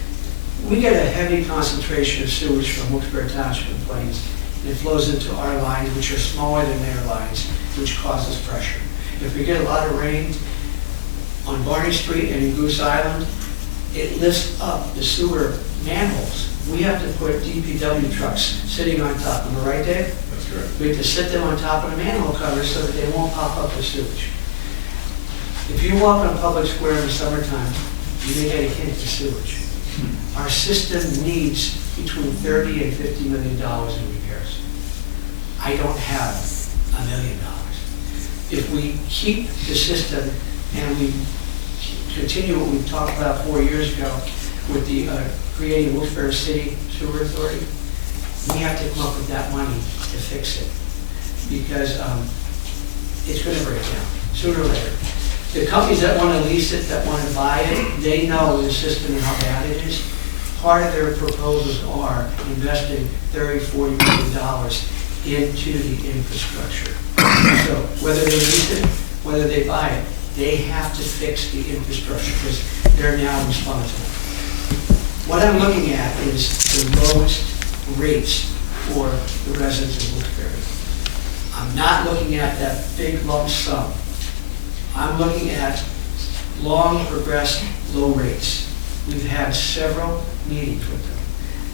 a heavy concentration of sewage from Wilkes-Barre Township and Plains, and it flows into our lines, which are smaller than their lines, which causes pressure. If we get a lot of rain on Barney Street and in Goose Island, it lifts up the sewer manholes. We have to put DPW trucks sitting on top. Am I right, Dave? That's correct. We have to sit them on top of the manhole covers so that they won't pop up the sewage. If you walk on Public Square in the summertime, you may get a hint of sewage. Our system needs between $30 and $50 million in repairs. I don't have $1 million. If we keep the system and we continue what we talked about 4 years ago with the creating Wilkes-Barre City Sewer Authority, we have to come up with that money to fix it because it's going to break down sooner or later. The companies that want to lease it, that want to buy it, they know the system and how bad it is. Part of their proposals are investing $30, $40 million into the infrastructure. So whether they lease it, whether they buy it, they have to fix the infrastructure because they're now responsible. What I'm looking at is the lowest rates for the residents of Wilkes-Barre. I'm not looking at that big lump sum. I'm looking at long progressed low rates. We've had several meetings with them.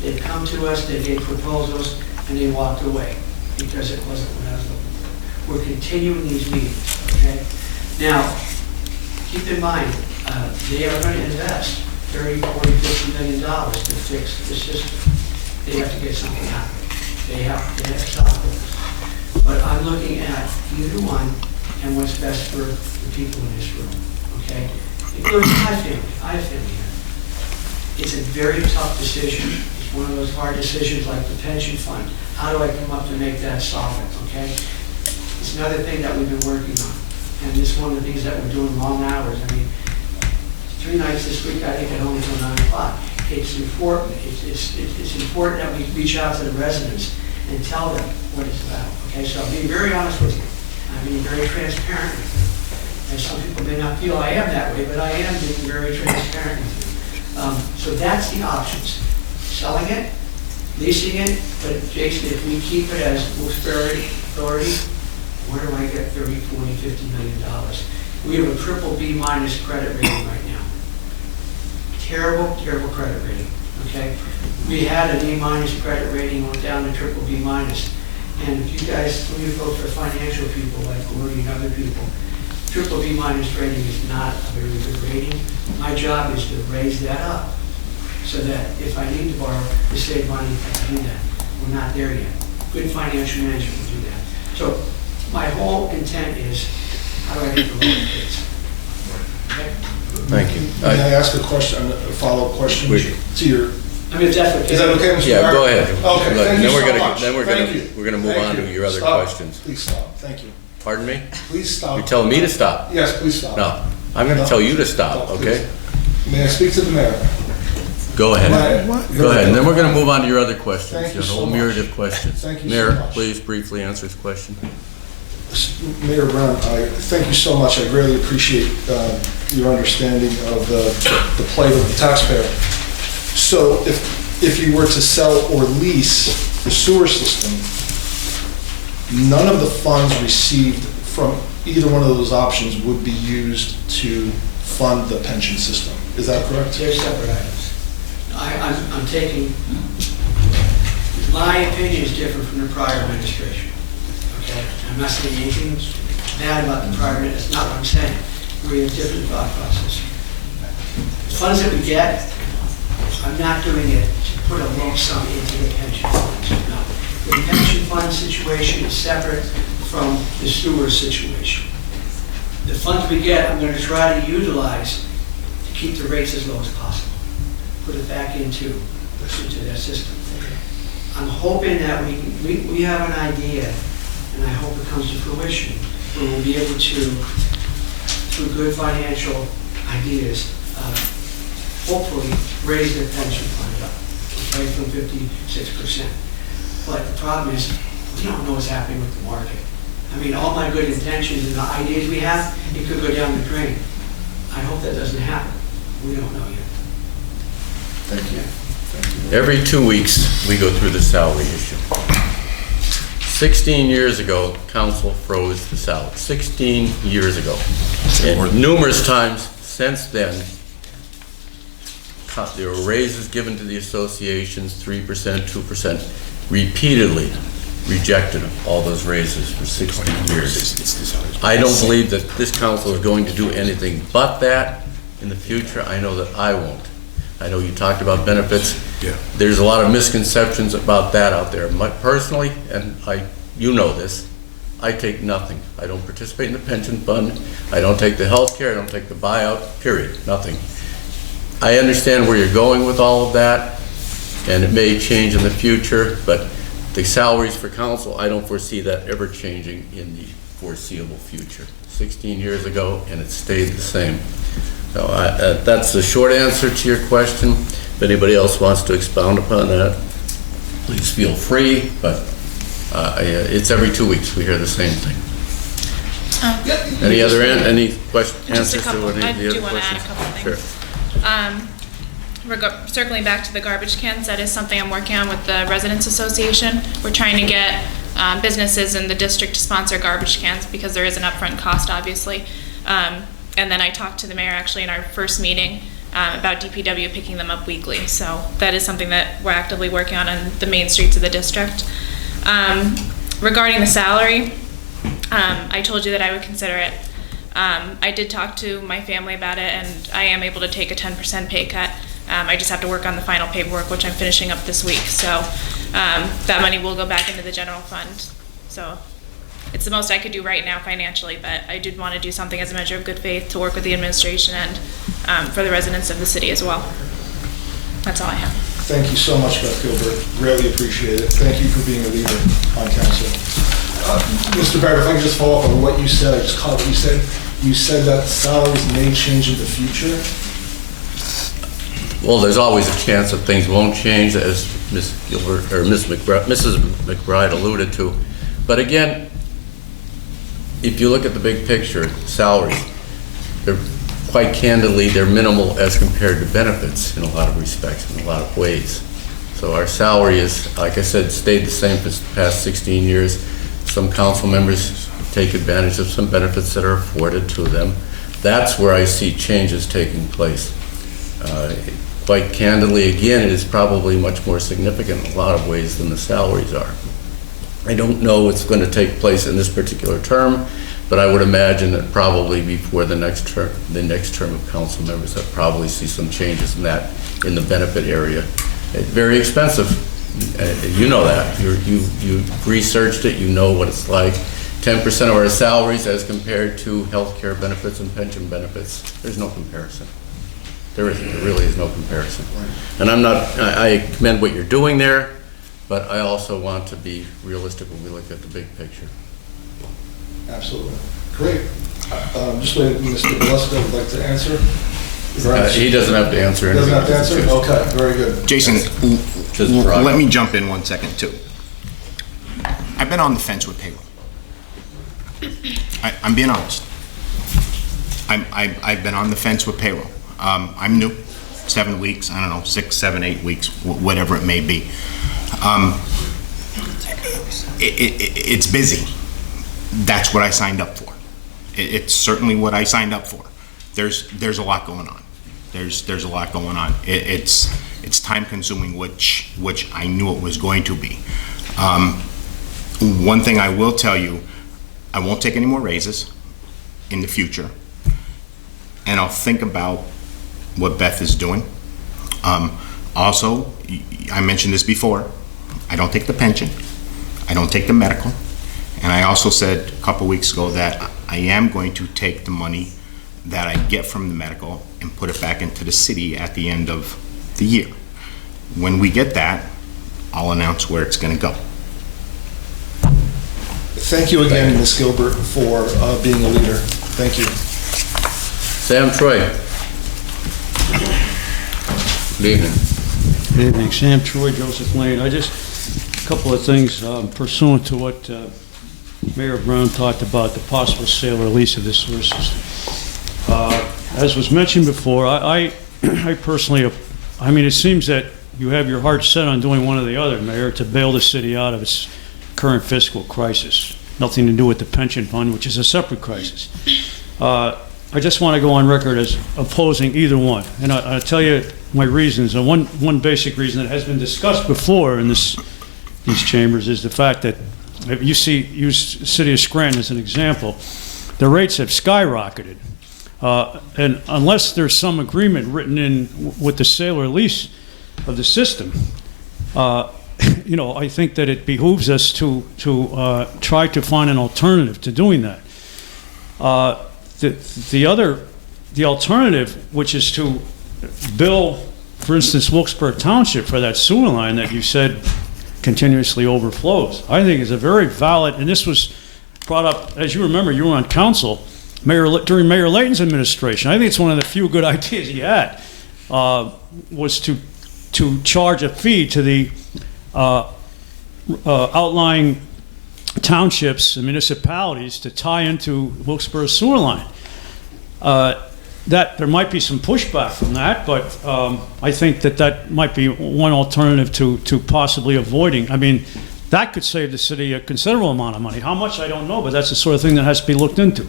They've come to us, they gave proposals, and they walked away because it wasn't what I was looking for. We're continuing these meetings, okay? Now, keep in mind, they are going to invest $30, $40, $50 million to fix the system. They have to get something out of it. They have stockholders. But I'm looking at either one and what's best for the people in this room, okay? I have family here. It's a very tough decision. It's one of those hard decisions like the pension fund. How do I come up to make that solvent, okay? It's another thing that we've been working on. And this is one of the things that we're doing long hours. I mean, 3 nights this week, I didn't get home until 9 o'clock. It's important. It's important that we reach out to the residents and tell them what it's about, okay? So I'm being very honest with you. I'm being very transparent with you. And some people may not feel I am that way, but I am being very transparent with you. So that's the options. Selling it, leasing it, but Jason, if we keep it as Wilkes-Barre Authority, where do I get 30, 40, $50 million? We have a triple B minus credit rating right now. Terrible, terrible credit rating, okay? We had an A minus credit rating, went down to triple B minus. And if you guys, some of you folks are financial people like Gordy and other people, triple B minus rating is not a very good rating. My job is to raise that up so that if I need to borrow to save money, I can do that. We're not there yet. Good financial management will do that. So my whole intent is, how do I get the loan kids? Okay? Thank you. May I ask a question, a follow-up question to your? I mean, if that's okay. Is that okay, Mr. Yeah, Mayor? go ahead. Okay, thank you so much. Then we're gonna move on to your other questions. Please stop, thank you. Pardon me? Please stop. You're telling me to stop? Yes, please stop. No, I'm gonna tell you to stop, Stop, okay? please. May I speak to the mayor? Go ahead. Go ahead, and then we're gonna move on to your other questions. Thank you Your so whole much. myriad of questions. Thank you so Mayor, much. please briefly answer his question. Mayor Brown, I thank you so much. I greatly appreciate your understanding of the plight of the taxpayer. So if you were to sell or lease the sewer system, none of the funds received from either one of those options would be used to fund the pension system. Is that correct? They're separate items. I'm taking, my opinion is different from the prior administration. Okay? I'm not saying anything bad about the prior, that's not what I'm saying. We have different thought process. The funds that we get, I'm not doing it to put a lump sum into the pension funds. No. The pension fund situation is separate from the sewer situation. The funds we get, I'm going to try to utilize to keep the rates as low as possible. Put it back into that system. I'm hoping that we have an idea, and I hope it comes to fruition, where we'll be able to, through good financial ideas, hopefully raise the pension fund up, okay, from 56%. But the problem is, we don't know what's happening with the market. I mean, all my good intentions and the ideas we have, it could go down the drain. I hope that doesn't happen. We don't know yet. Thank you. Every 2 weeks, we go through the salary issue. 16 years ago, council froze the salary. 16 years ago. And numerous times since then, there were raises given to the associations, 3%, 2%, repeatedly rejected all those raises for 16 years. I don't believe that this council is going to do anything but that in the future. I know that I won't. I know you talked about benefits. Yeah. There's a lot of misconceptions about that out there. Personally, and you know this, I take nothing. I don't participate in the pension fund. I don't take the health care. I don't take the buyout, period, nothing. I understand where you're going with all of that, and it may change in the future, but the salaries for council, I don't foresee that ever changing in the foreseeable future. 16 years ago, and it stayed the same. So that's the short answer to your question. If anybody else wants to expound upon that, please feel free, but it's every 2 weeks we hear the same thing. Any questions? Just a couple. I do other want to add a questions? couple things. Sure. Circling back to the garbage cans, that is something I'm working on with the Residents Association. We're trying to get businesses in the district to sponsor garbage cans because there is an upfront cost, obviously. And then I talked to the mayor actually in our first meeting about DPW picking them up weekly. So that is something that we're actively working on the main streets of the district. Regarding the salary, I told you that I would consider it. I did talk to my family about it, and I am able to take a 10% pay cut. I just have to work on the final paperwork, which I'm finishing up this week. So that money will go back into the general fund. So it's the most I could do right now financially, but I did want to do something as a measure of good faith to work with the administration and for the residents of the city as well. That's all I have. Thank you so much, Beth Gilbert. Really appreciate it. Thank you for being a leader on council. Mr. Barrett, if I can just follow up on what you said, I just caught what you said. You said that salaries may change in the future. Well, there's always a chance that things won't change, as Ms. Gilbert, or Mrs. McBride alluded to. But again, if you look at the big picture, salaries, they're quite candidly, they're minimal as compared to benefits in a lot of respects, in a lot of ways. So our salary is, like I said, stayed the same for the past 16 years. Some council members take advantage of some benefits that are afforded to them. That's where I see changes taking place. Quite candidly, again, it is probably much more significant in a lot of ways than the salaries are. I don't know what's going to take place in this particular term, but I would imagine that probably before the next term of council members, that probably see some changes in that, in the benefit area. It's very expensive. You know that. You've researched it. You know what it's like. 10% of our salaries as compared to health care benefits and pension benefits. There's no comparison. There really is no comparison. And I commend what you're doing there, but I also want to be realistic when we look at the big picture. Absolutely. Great. Just waiting, Mr. Gillespie would like to answer. He doesn't have to answer anything. Doesn't have to answer? Okay, very good. Jason, let me jump in 1 second too. I've been on the fence with payroll. I'm being honest. I've been on the fence with payroll. I'm new, 7 weeks, I don't know, 6, 7, 8 weeks, whatever it may be. It's busy. That's what I signed up for. It's certainly what I signed up for. There's a lot going on. There's a lot going on. It's time consuming, which I knew it was going to be. One thing I will tell you, I won't take any more raises in the future, and I'll think about what Beth is doing. Also, I mentioned this before, I don't take the pension, I don't take the medical, and I also said a couple weeks ago that I am going to take the money that I get from the medical and put it back into the city at the end of the year. When we get that, I'll announce where it's going to go. Thank you again, Ms. Gilbert, for being a leader. Thank you. Sam Troy. Good evening. Good evening. Sam Troy, Joseph Lane. A couple of things pursuant to what Mayor Brown talked about, the possible sale or lease of this sewer system. As was mentioned before, I personally, I mean, it seems that you have your heart set on doing one or the other, Mayor, to bail the city out of its current fiscal crisis. Nothing to do with the pension fund, which is a separate crisis. I just want to go on record as opposing either one. And I'll tell you my reasons. And one basic reason that has been discussed before in these chambers is the fact that if you use the city of Scranton as an example, the rates have skyrocketed. And unless there's some agreement written in with the sale or lease of the system, you know, I think that it behooves us to try to find an alternative to doing that. The alternative, which is to bill, for instance, Wilkes-Barre Township for that sewer line that you said continuously overflows, I think is a very valid, and this was brought up, as you remember, you were on council during Mayor Layton's administration. I think it's one of the few good ideas he had, was to charge a fee to the outlying townships and municipalities to tie into Wilkes-Barre sewer line. That there might be some pushback from that, but I think that might be one alternative to possibly avoiding. I mean, that could save the city a considerable amount of money. How much, I don't know, but that's the sort of thing that has to be looked into.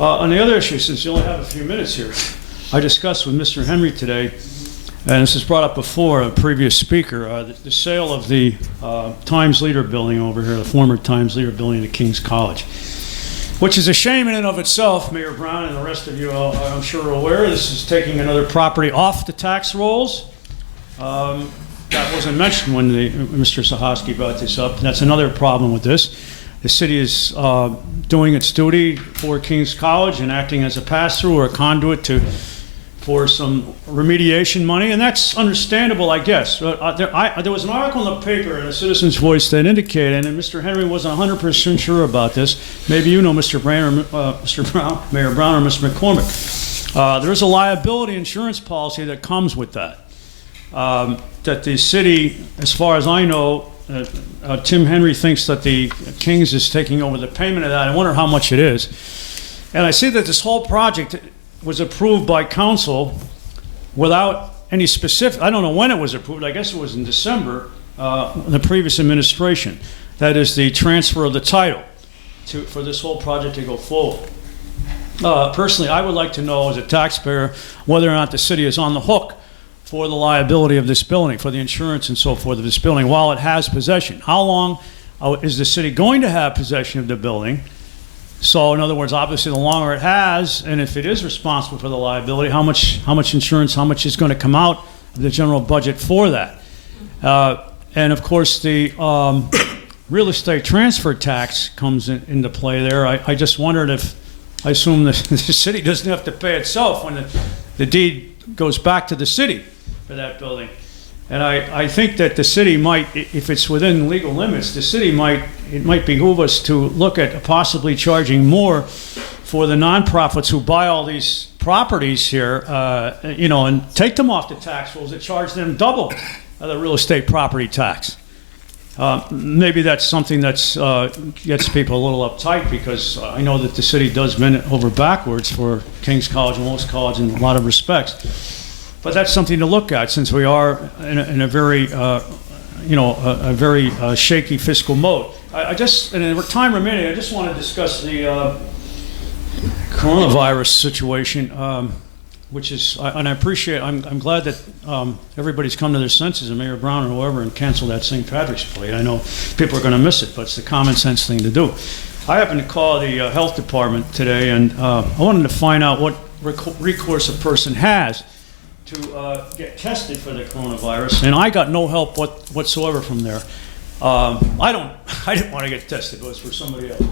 On the other issue, since you only have a few minutes here, I discussed with Mr. Henry today, and this was brought up before, a previous speaker, the sale of the Times Leader building over here, the former Times Leader building at King's College, which is a shame in and of itself. Mayor Brown and the rest of you, I'm sure, are aware. This is taking another property off the tax rolls. That wasn't mentioned when Mr. Sahosky brought this up. That's another problem with this. the city is doing its duty for King's College and acting as a pass-through or a conduit for some remediation money, and that's understandable, I guess. There was an article in the paper in a Citizen's Voice that indicated, and Mr. Henry wasn't 100% sure about this. Maybe you know, Mr. Brown, Mr. Brown, Mayor Brown, or Mr. McCormick. There is a liability insurance policy that comes with that. That the city, as far as I know, Tim Henry thinks that the Kings is taking over the payment of that. I wonder how much it is. And I see that this whole project was approved by council without any specific, I don't know when it was approved, I guess it was in December, the previous administration. That is the transfer of the title for this whole project to go forward. Personally, I would like to know as a taxpayer whether or not the city is on the hook for the liability of this building, for the insurance and so forth of this building while it has possession. How long is the city going to have possession of the building? So in other words, obviously the longer it has, and if it is responsible for the liability, how much insurance, how much is going to come out of the general budget for that? And of course the real estate transfer tax comes into play there. I just wondered if, I assume the city doesn't have to pay itself when the deed goes back to the city for that building. And I think that the city might, if it's within legal limits, it might behoove us to look at possibly charging more for the nonprofits who buy all these properties here, and take them off the tax rolls and charge them double the real estate property tax. Maybe that's something that gets people a little uptight, because I know that the city does bend over backwards for King's College and Wilkes College in a lot of respects. But that's something to look at, since we are in a very, very shaky fiscal mode. And in time remaining, I just want to discuss the coronavirus situation, which is, and I appreciate, I'm glad that everybody's come to their senses, and Mayor Brown or whoever, and canceled that St. Patrick's Parade. I know people are going to miss it, but it's the common sense thing to do. I happened to call the health department today, and I wanted to find out what recourse a person has to get tested for the coronavirus, and I got no help whatsoever from there. I didn't want to get tested, it was for somebody else.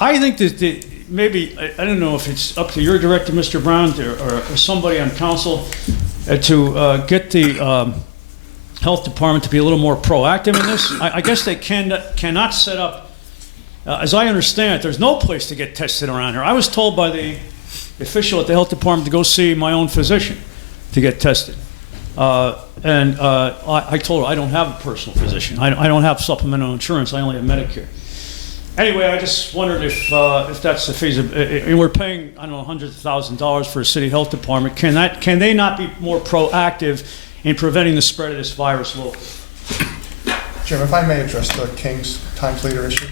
I think that maybe, I don't know if it's up to your director, Mr. Brown, or somebody on council to get the health department to be a little more proactive in this. I guess they cannot set up, as I understand it, there's no place to get tested around here. I was told by the official at the health department to go see my own physician to get tested. I told her I don't have a personal physician. I don't have supplemental insurance. I only have Medicare. Anyway, I just wondered if that's the feasible. We're paying, I don't know, hundreds of thousands of dollars for a city health department. Can they not be more proactive in preventing the spread of this virus locally? Jim, if I may address the King's Times Leader issue.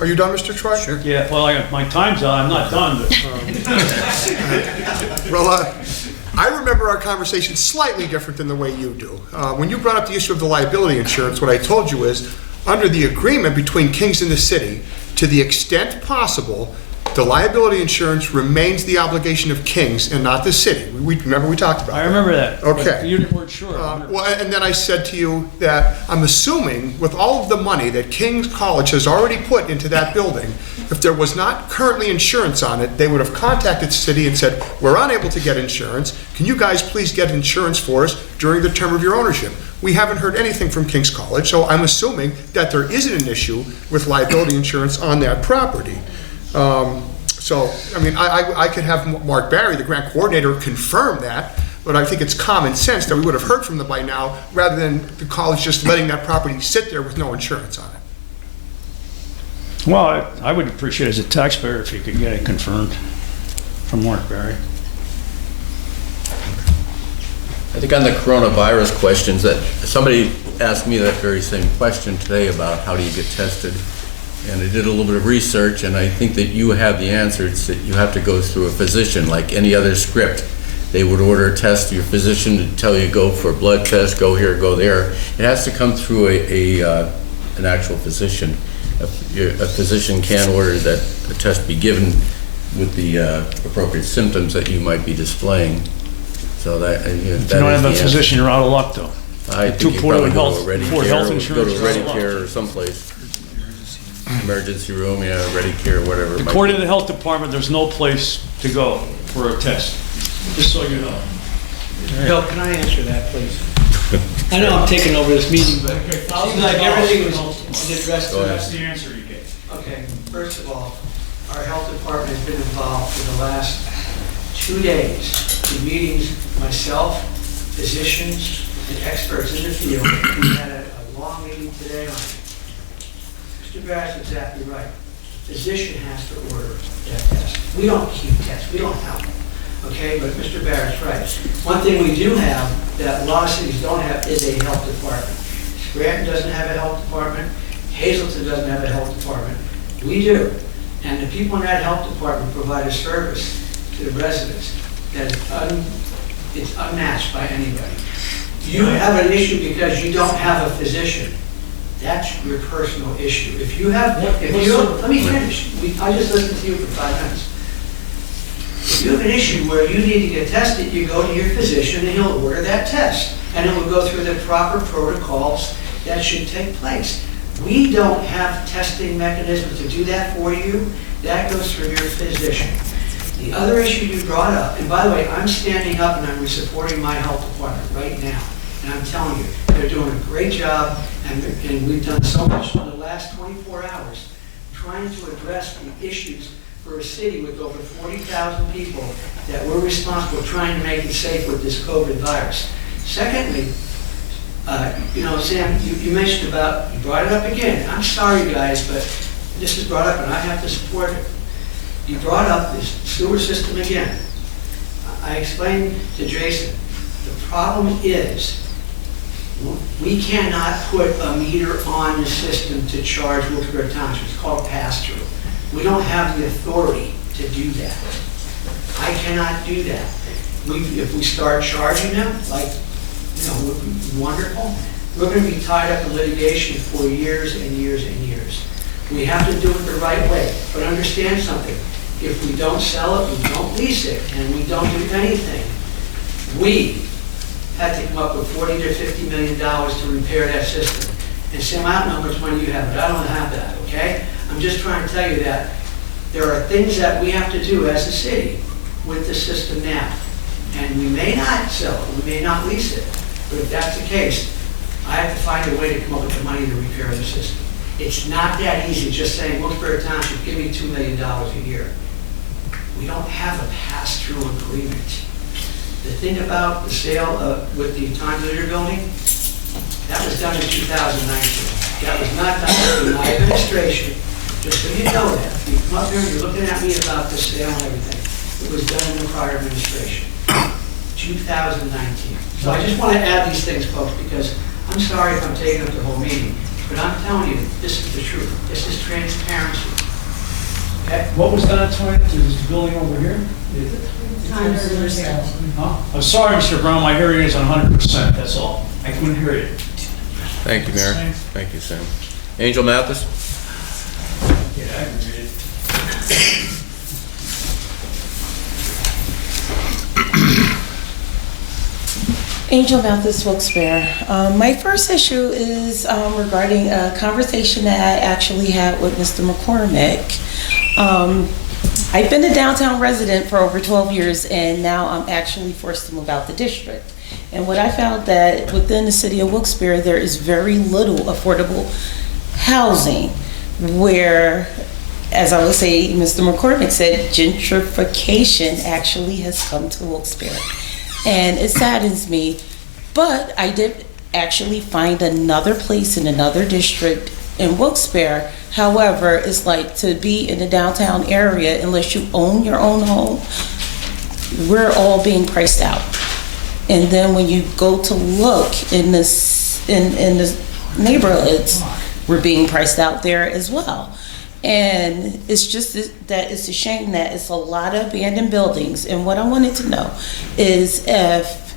Are you done, Mr. Troy? Sure. Yeah, well, my time's out. I'm not done, but... Well, I remember our conversation slightly different than the way you do. When you brought up the issue of the liability insurance, what I told you is, under the agreement between Kings and the city, to the extent possible, the liability insurance remains the obligation of Kings and not the city. Remember we talked about that. I remember that. Okay. You weren't sure. Well, and then I said to you that I'm assuming with all of the money that King's College has already put into that building, if there was not currently insurance on it, they would have contacted the city and said, we're unable to get insurance. Can you guys please get insurance for us during the term of your ownership? We haven't heard anything from King's College, so I'm assuming that there isn't an issue with liability insurance on that property. So, I mean, I could have Mark Barry, the grant coordinator, confirm that, but I think it's common sense that we would have heard from them by now, rather than the college just letting that property sit there with no insurance on it. Well, I would appreciate as a taxpayer if you could get it confirmed from Mark Barry. I think on the coronavirus questions, that somebody asked me that very same question today about how do you get tested. And I did a little bit of research, and I think that you have the answer. It's that you have to go through a physician, like any other script. They would order a test to your physician to tell you go for a blood test, go here, go there. It has to come through an actual physician. A physician can order that a test be given with the appropriate symptoms that you might be displaying. So that if you don't have a physician, you're out of luck, though. I think you probably go to Ready Care or someplace. emergency room, yeah, ready care, whatever. it might According be. to the health department, there's no place to go for a test, just so you know. Bill, can I answer that, please? I know I'm taking over this meeting, but it seems like everything was addressed. Go ahead. That's the answer you get. Okay, first of all, our health department has been involved for the last 2 days in meetings, myself, physicians, and experts in the field. We had a long meeting today on it. Mr. Barrett's exactly right. Physician has to order that test. We don't keep tests, we don't have them. Okay, but Mr. Barrett's right. One thing we do have that a lot of cities don't have is a health department. Scranton doesn't have a health department. Hazelton doesn't have a health department. We do. And the people in that health department provide a service to the residents that it's unmatched by anybody. You have an issue because you don't have a physician. That's your personal issue. If you have, let me finish. I just listened to you for 5 minutes. If you have an issue where you need to get tested, you go to your physician and he'll order that test. And it will go through the proper protocols that should take place. We don't have testing mechanisms to do that for you. That goes through your physician. The other issue you brought up, and by the way, I'm standing up and I'm supporting my health department right now. And I'm telling you, they're doing a great job, and we've done so much in the last 24 hours trying to address the issues for a city with over 40,000 people that we're responsible trying to make it safe with this COVID virus. Secondly, Sam, you mentioned about, you brought it up again. I'm sorry, guys, but this is brought up and I have to support it. You brought up this sewer system again. I explained to Jason, the problem is we cannot put a meter on the system to charge Wilkes-Barre Township. It's called pass-through. We don't have the authority to do that. I cannot do that. If we start charging them, like, wonderful, we're going to be tied up in litigation for years and years and years. We have to do it the right way. But understand something. If we don't sell it, we don't lease it, and we don't do anything, we had to come up with $40 to $50 million to repair that system. And Sam, I don't know how much money you have, but I don't have that, okay? I'm just trying to tell you that there are things that we have to do as a city with the system now. And we may not sell it, we may not lease it, but if that's the case, I have to find a way to come up with the money to repair the system. It's not that easy just saying, Wilkes-Barre Township, give me $2 million a year. We don't have a pass-through agreement. The thing about the sale with the Untitled building, that was done in 2019. That was not done in my administration, just so you know that. You come up here and you're looking at me about the sale and everything. It was done in the prior administration, 2019. So I just want to add these things, folks, because I'm sorry if I'm taking up the whole meeting, but I'm telling you, this is the truth. This is transparency. Okay? What was done tonight? Is the building over here? Huh? I'm sorry, Mr. Brown, my hearing is 100%, that's all. I couldn't hear you. Thank you, Mayor. Thank you, Sam. Angel Mathis? Yeah, I can read it. Angel Mathis, Wilkes-Barre. My first issue is regarding a conversation that I actually had with Mr. McCormick. I've been a downtown resident for over 12 years, and now I'm actually forced to move out the district. And what I found that within the city of Wilkes-Barre, there is very little affordable housing where, as I would say, Mr. McCormick said, gentrification actually has come to Wilkes-Barre. And it saddens me, but I did actually find another place in another district in Wilkes-Barre. However, it's like to be in the downtown area, unless you own your own home, we're all being priced out. And then when you go to look in this in the neighborhoods, we're being priced out there as well. And it's just that it's a shame that it's a lot of abandoned buildings. And what I wanted to know is if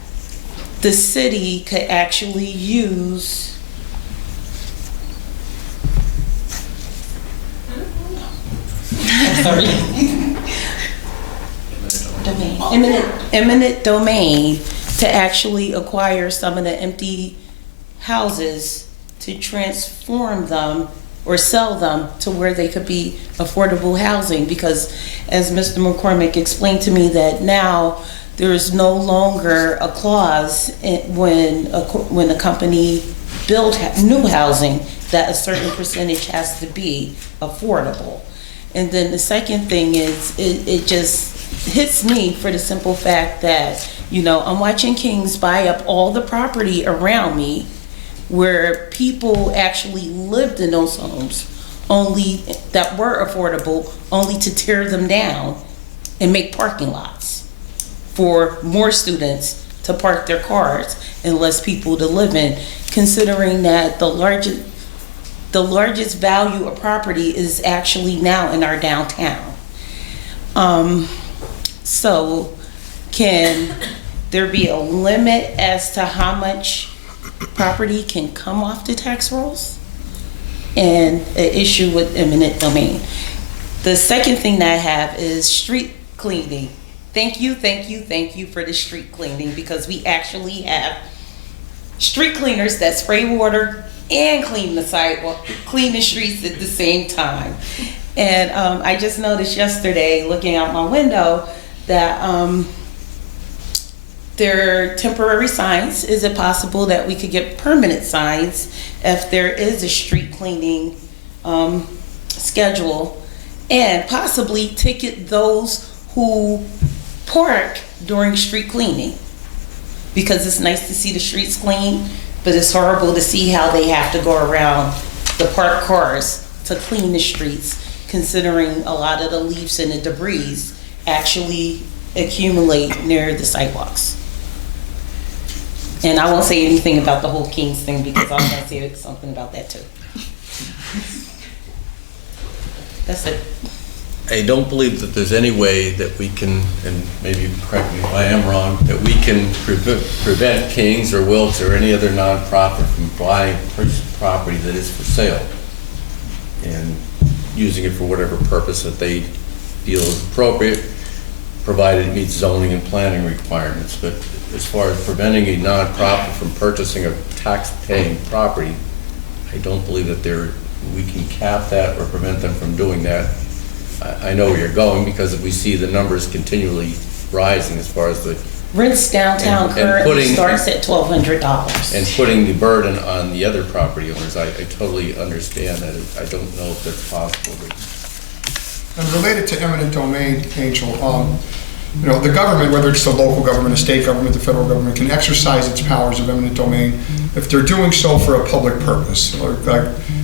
the city could actually use eminent domain to actually acquire some of the empty houses to transform them or sell them to where they could be affordable housing, because as Mr. McCormick explained to me, that now there is no longer a clause when a company build new housing that a certain percentage has to be affordable. And then the second thing is, it just hits me for the simple fact that, you know, I'm watching Kings buy up all the property around me where people actually lived in those homes, only that were affordable, only to tear them down and make parking lots for more students to park their cars and less people to live in, considering that the largest value of property is actually now in our downtown. So can there be a limit as to how much property can come off the tax rolls? And an issue with eminent domain. The second thing that I have is street cleaning. Thank you for the street cleaning, because we actually have street cleaners that spray water and clean the sidewalk, clean the streets at the same time. And I just noticed yesterday, looking out my window, that there are temporary signs. Is it possible that we could get permanent signs if there is a street cleaning schedule, and possibly ticket those who park during street cleaning? Because it's nice to see the streets clean, but it's horrible to see how they have to go around the parked cars to clean the streets, considering a lot of the leaves and the debris actually accumulate near the sidewalks. And I won't say anything about the whole Kings thing, because I'm gonna say something about that too. That's it. I don't believe that there's any way that we can, and maybe correct me if I am wrong, that we can prevent Kings or Wilkes or any other nonprofit from buying property that is for sale and using it for whatever purpose that they feel is appropriate, provided it meets zoning and planning requirements. But as far as preventing a nonprofit from purchasing a tax-paying property, I don't believe that we can cap that or prevent them from doing that. I know where you're going, because if we see the numbers continually rising as far as the rents downtown currently starts at $1,200. and putting the burden on the other property owners, I totally understand that. I don't know if that's possible. And related to eminent domain, Angel, you know, the government, whether it's the local government, the state government, the federal government, can exercise its powers of eminent domain if they're doing so for a public purpose. Or,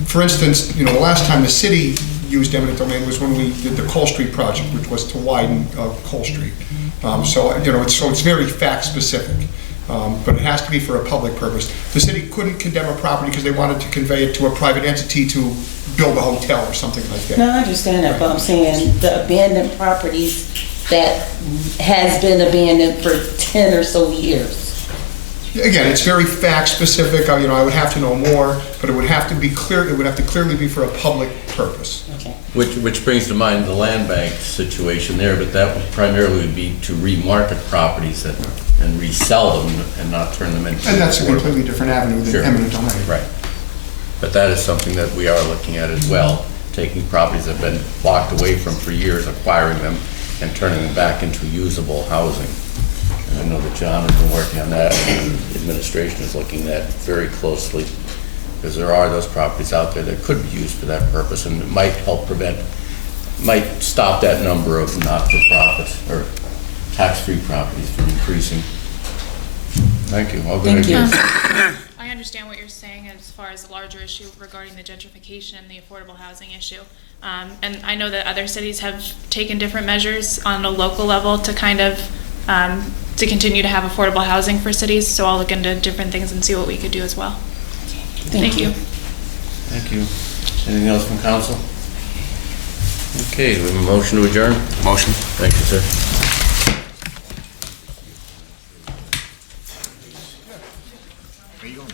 for instance, you know, the last time the city used eminent domain was when we did the Cole Street project, which was to widen Cole Street. So, you know, it's very fact specific, but it has to be for a public purpose. The city couldn't condemn a property because they wanted to convey it to a private entity to build a hotel or something like that. No, I understand that, but I'm saying the abandoned properties that has been abandoned for 10 or so years. Again, it's very fact specific. You know, I would have to know more, but it would have to be clear. It would have to clearly be for a public purpose. Okay. Which brings to mind the land bank situation there, but that would primarily be to remarket properties and resell them and not turn them into. And that's a completely different avenue than eminent domain. Right. But that is something that we are looking at as well, taking properties that have been locked away from for years, acquiring them, and turning them back into usable housing. And I know that John has been working on that, and the administration is looking at that very closely, because there are those properties out there that could be used for that purpose, and it might help might stop that number of not-for-profits or tax-free properties from increasing. Thank you. Thank you. I understand what you're saying as far as the larger issue regarding the gentrification and the affordable housing issue. And I know that other cities have taken different measures on a local level to kind of to continue to have affordable housing for cities. So I'll look into different things and see what we could do as well. Thank you. Thank you. Anything else from council? Okay, do we have a motion to adjourn? Motion. Thank you, sir. Where you going?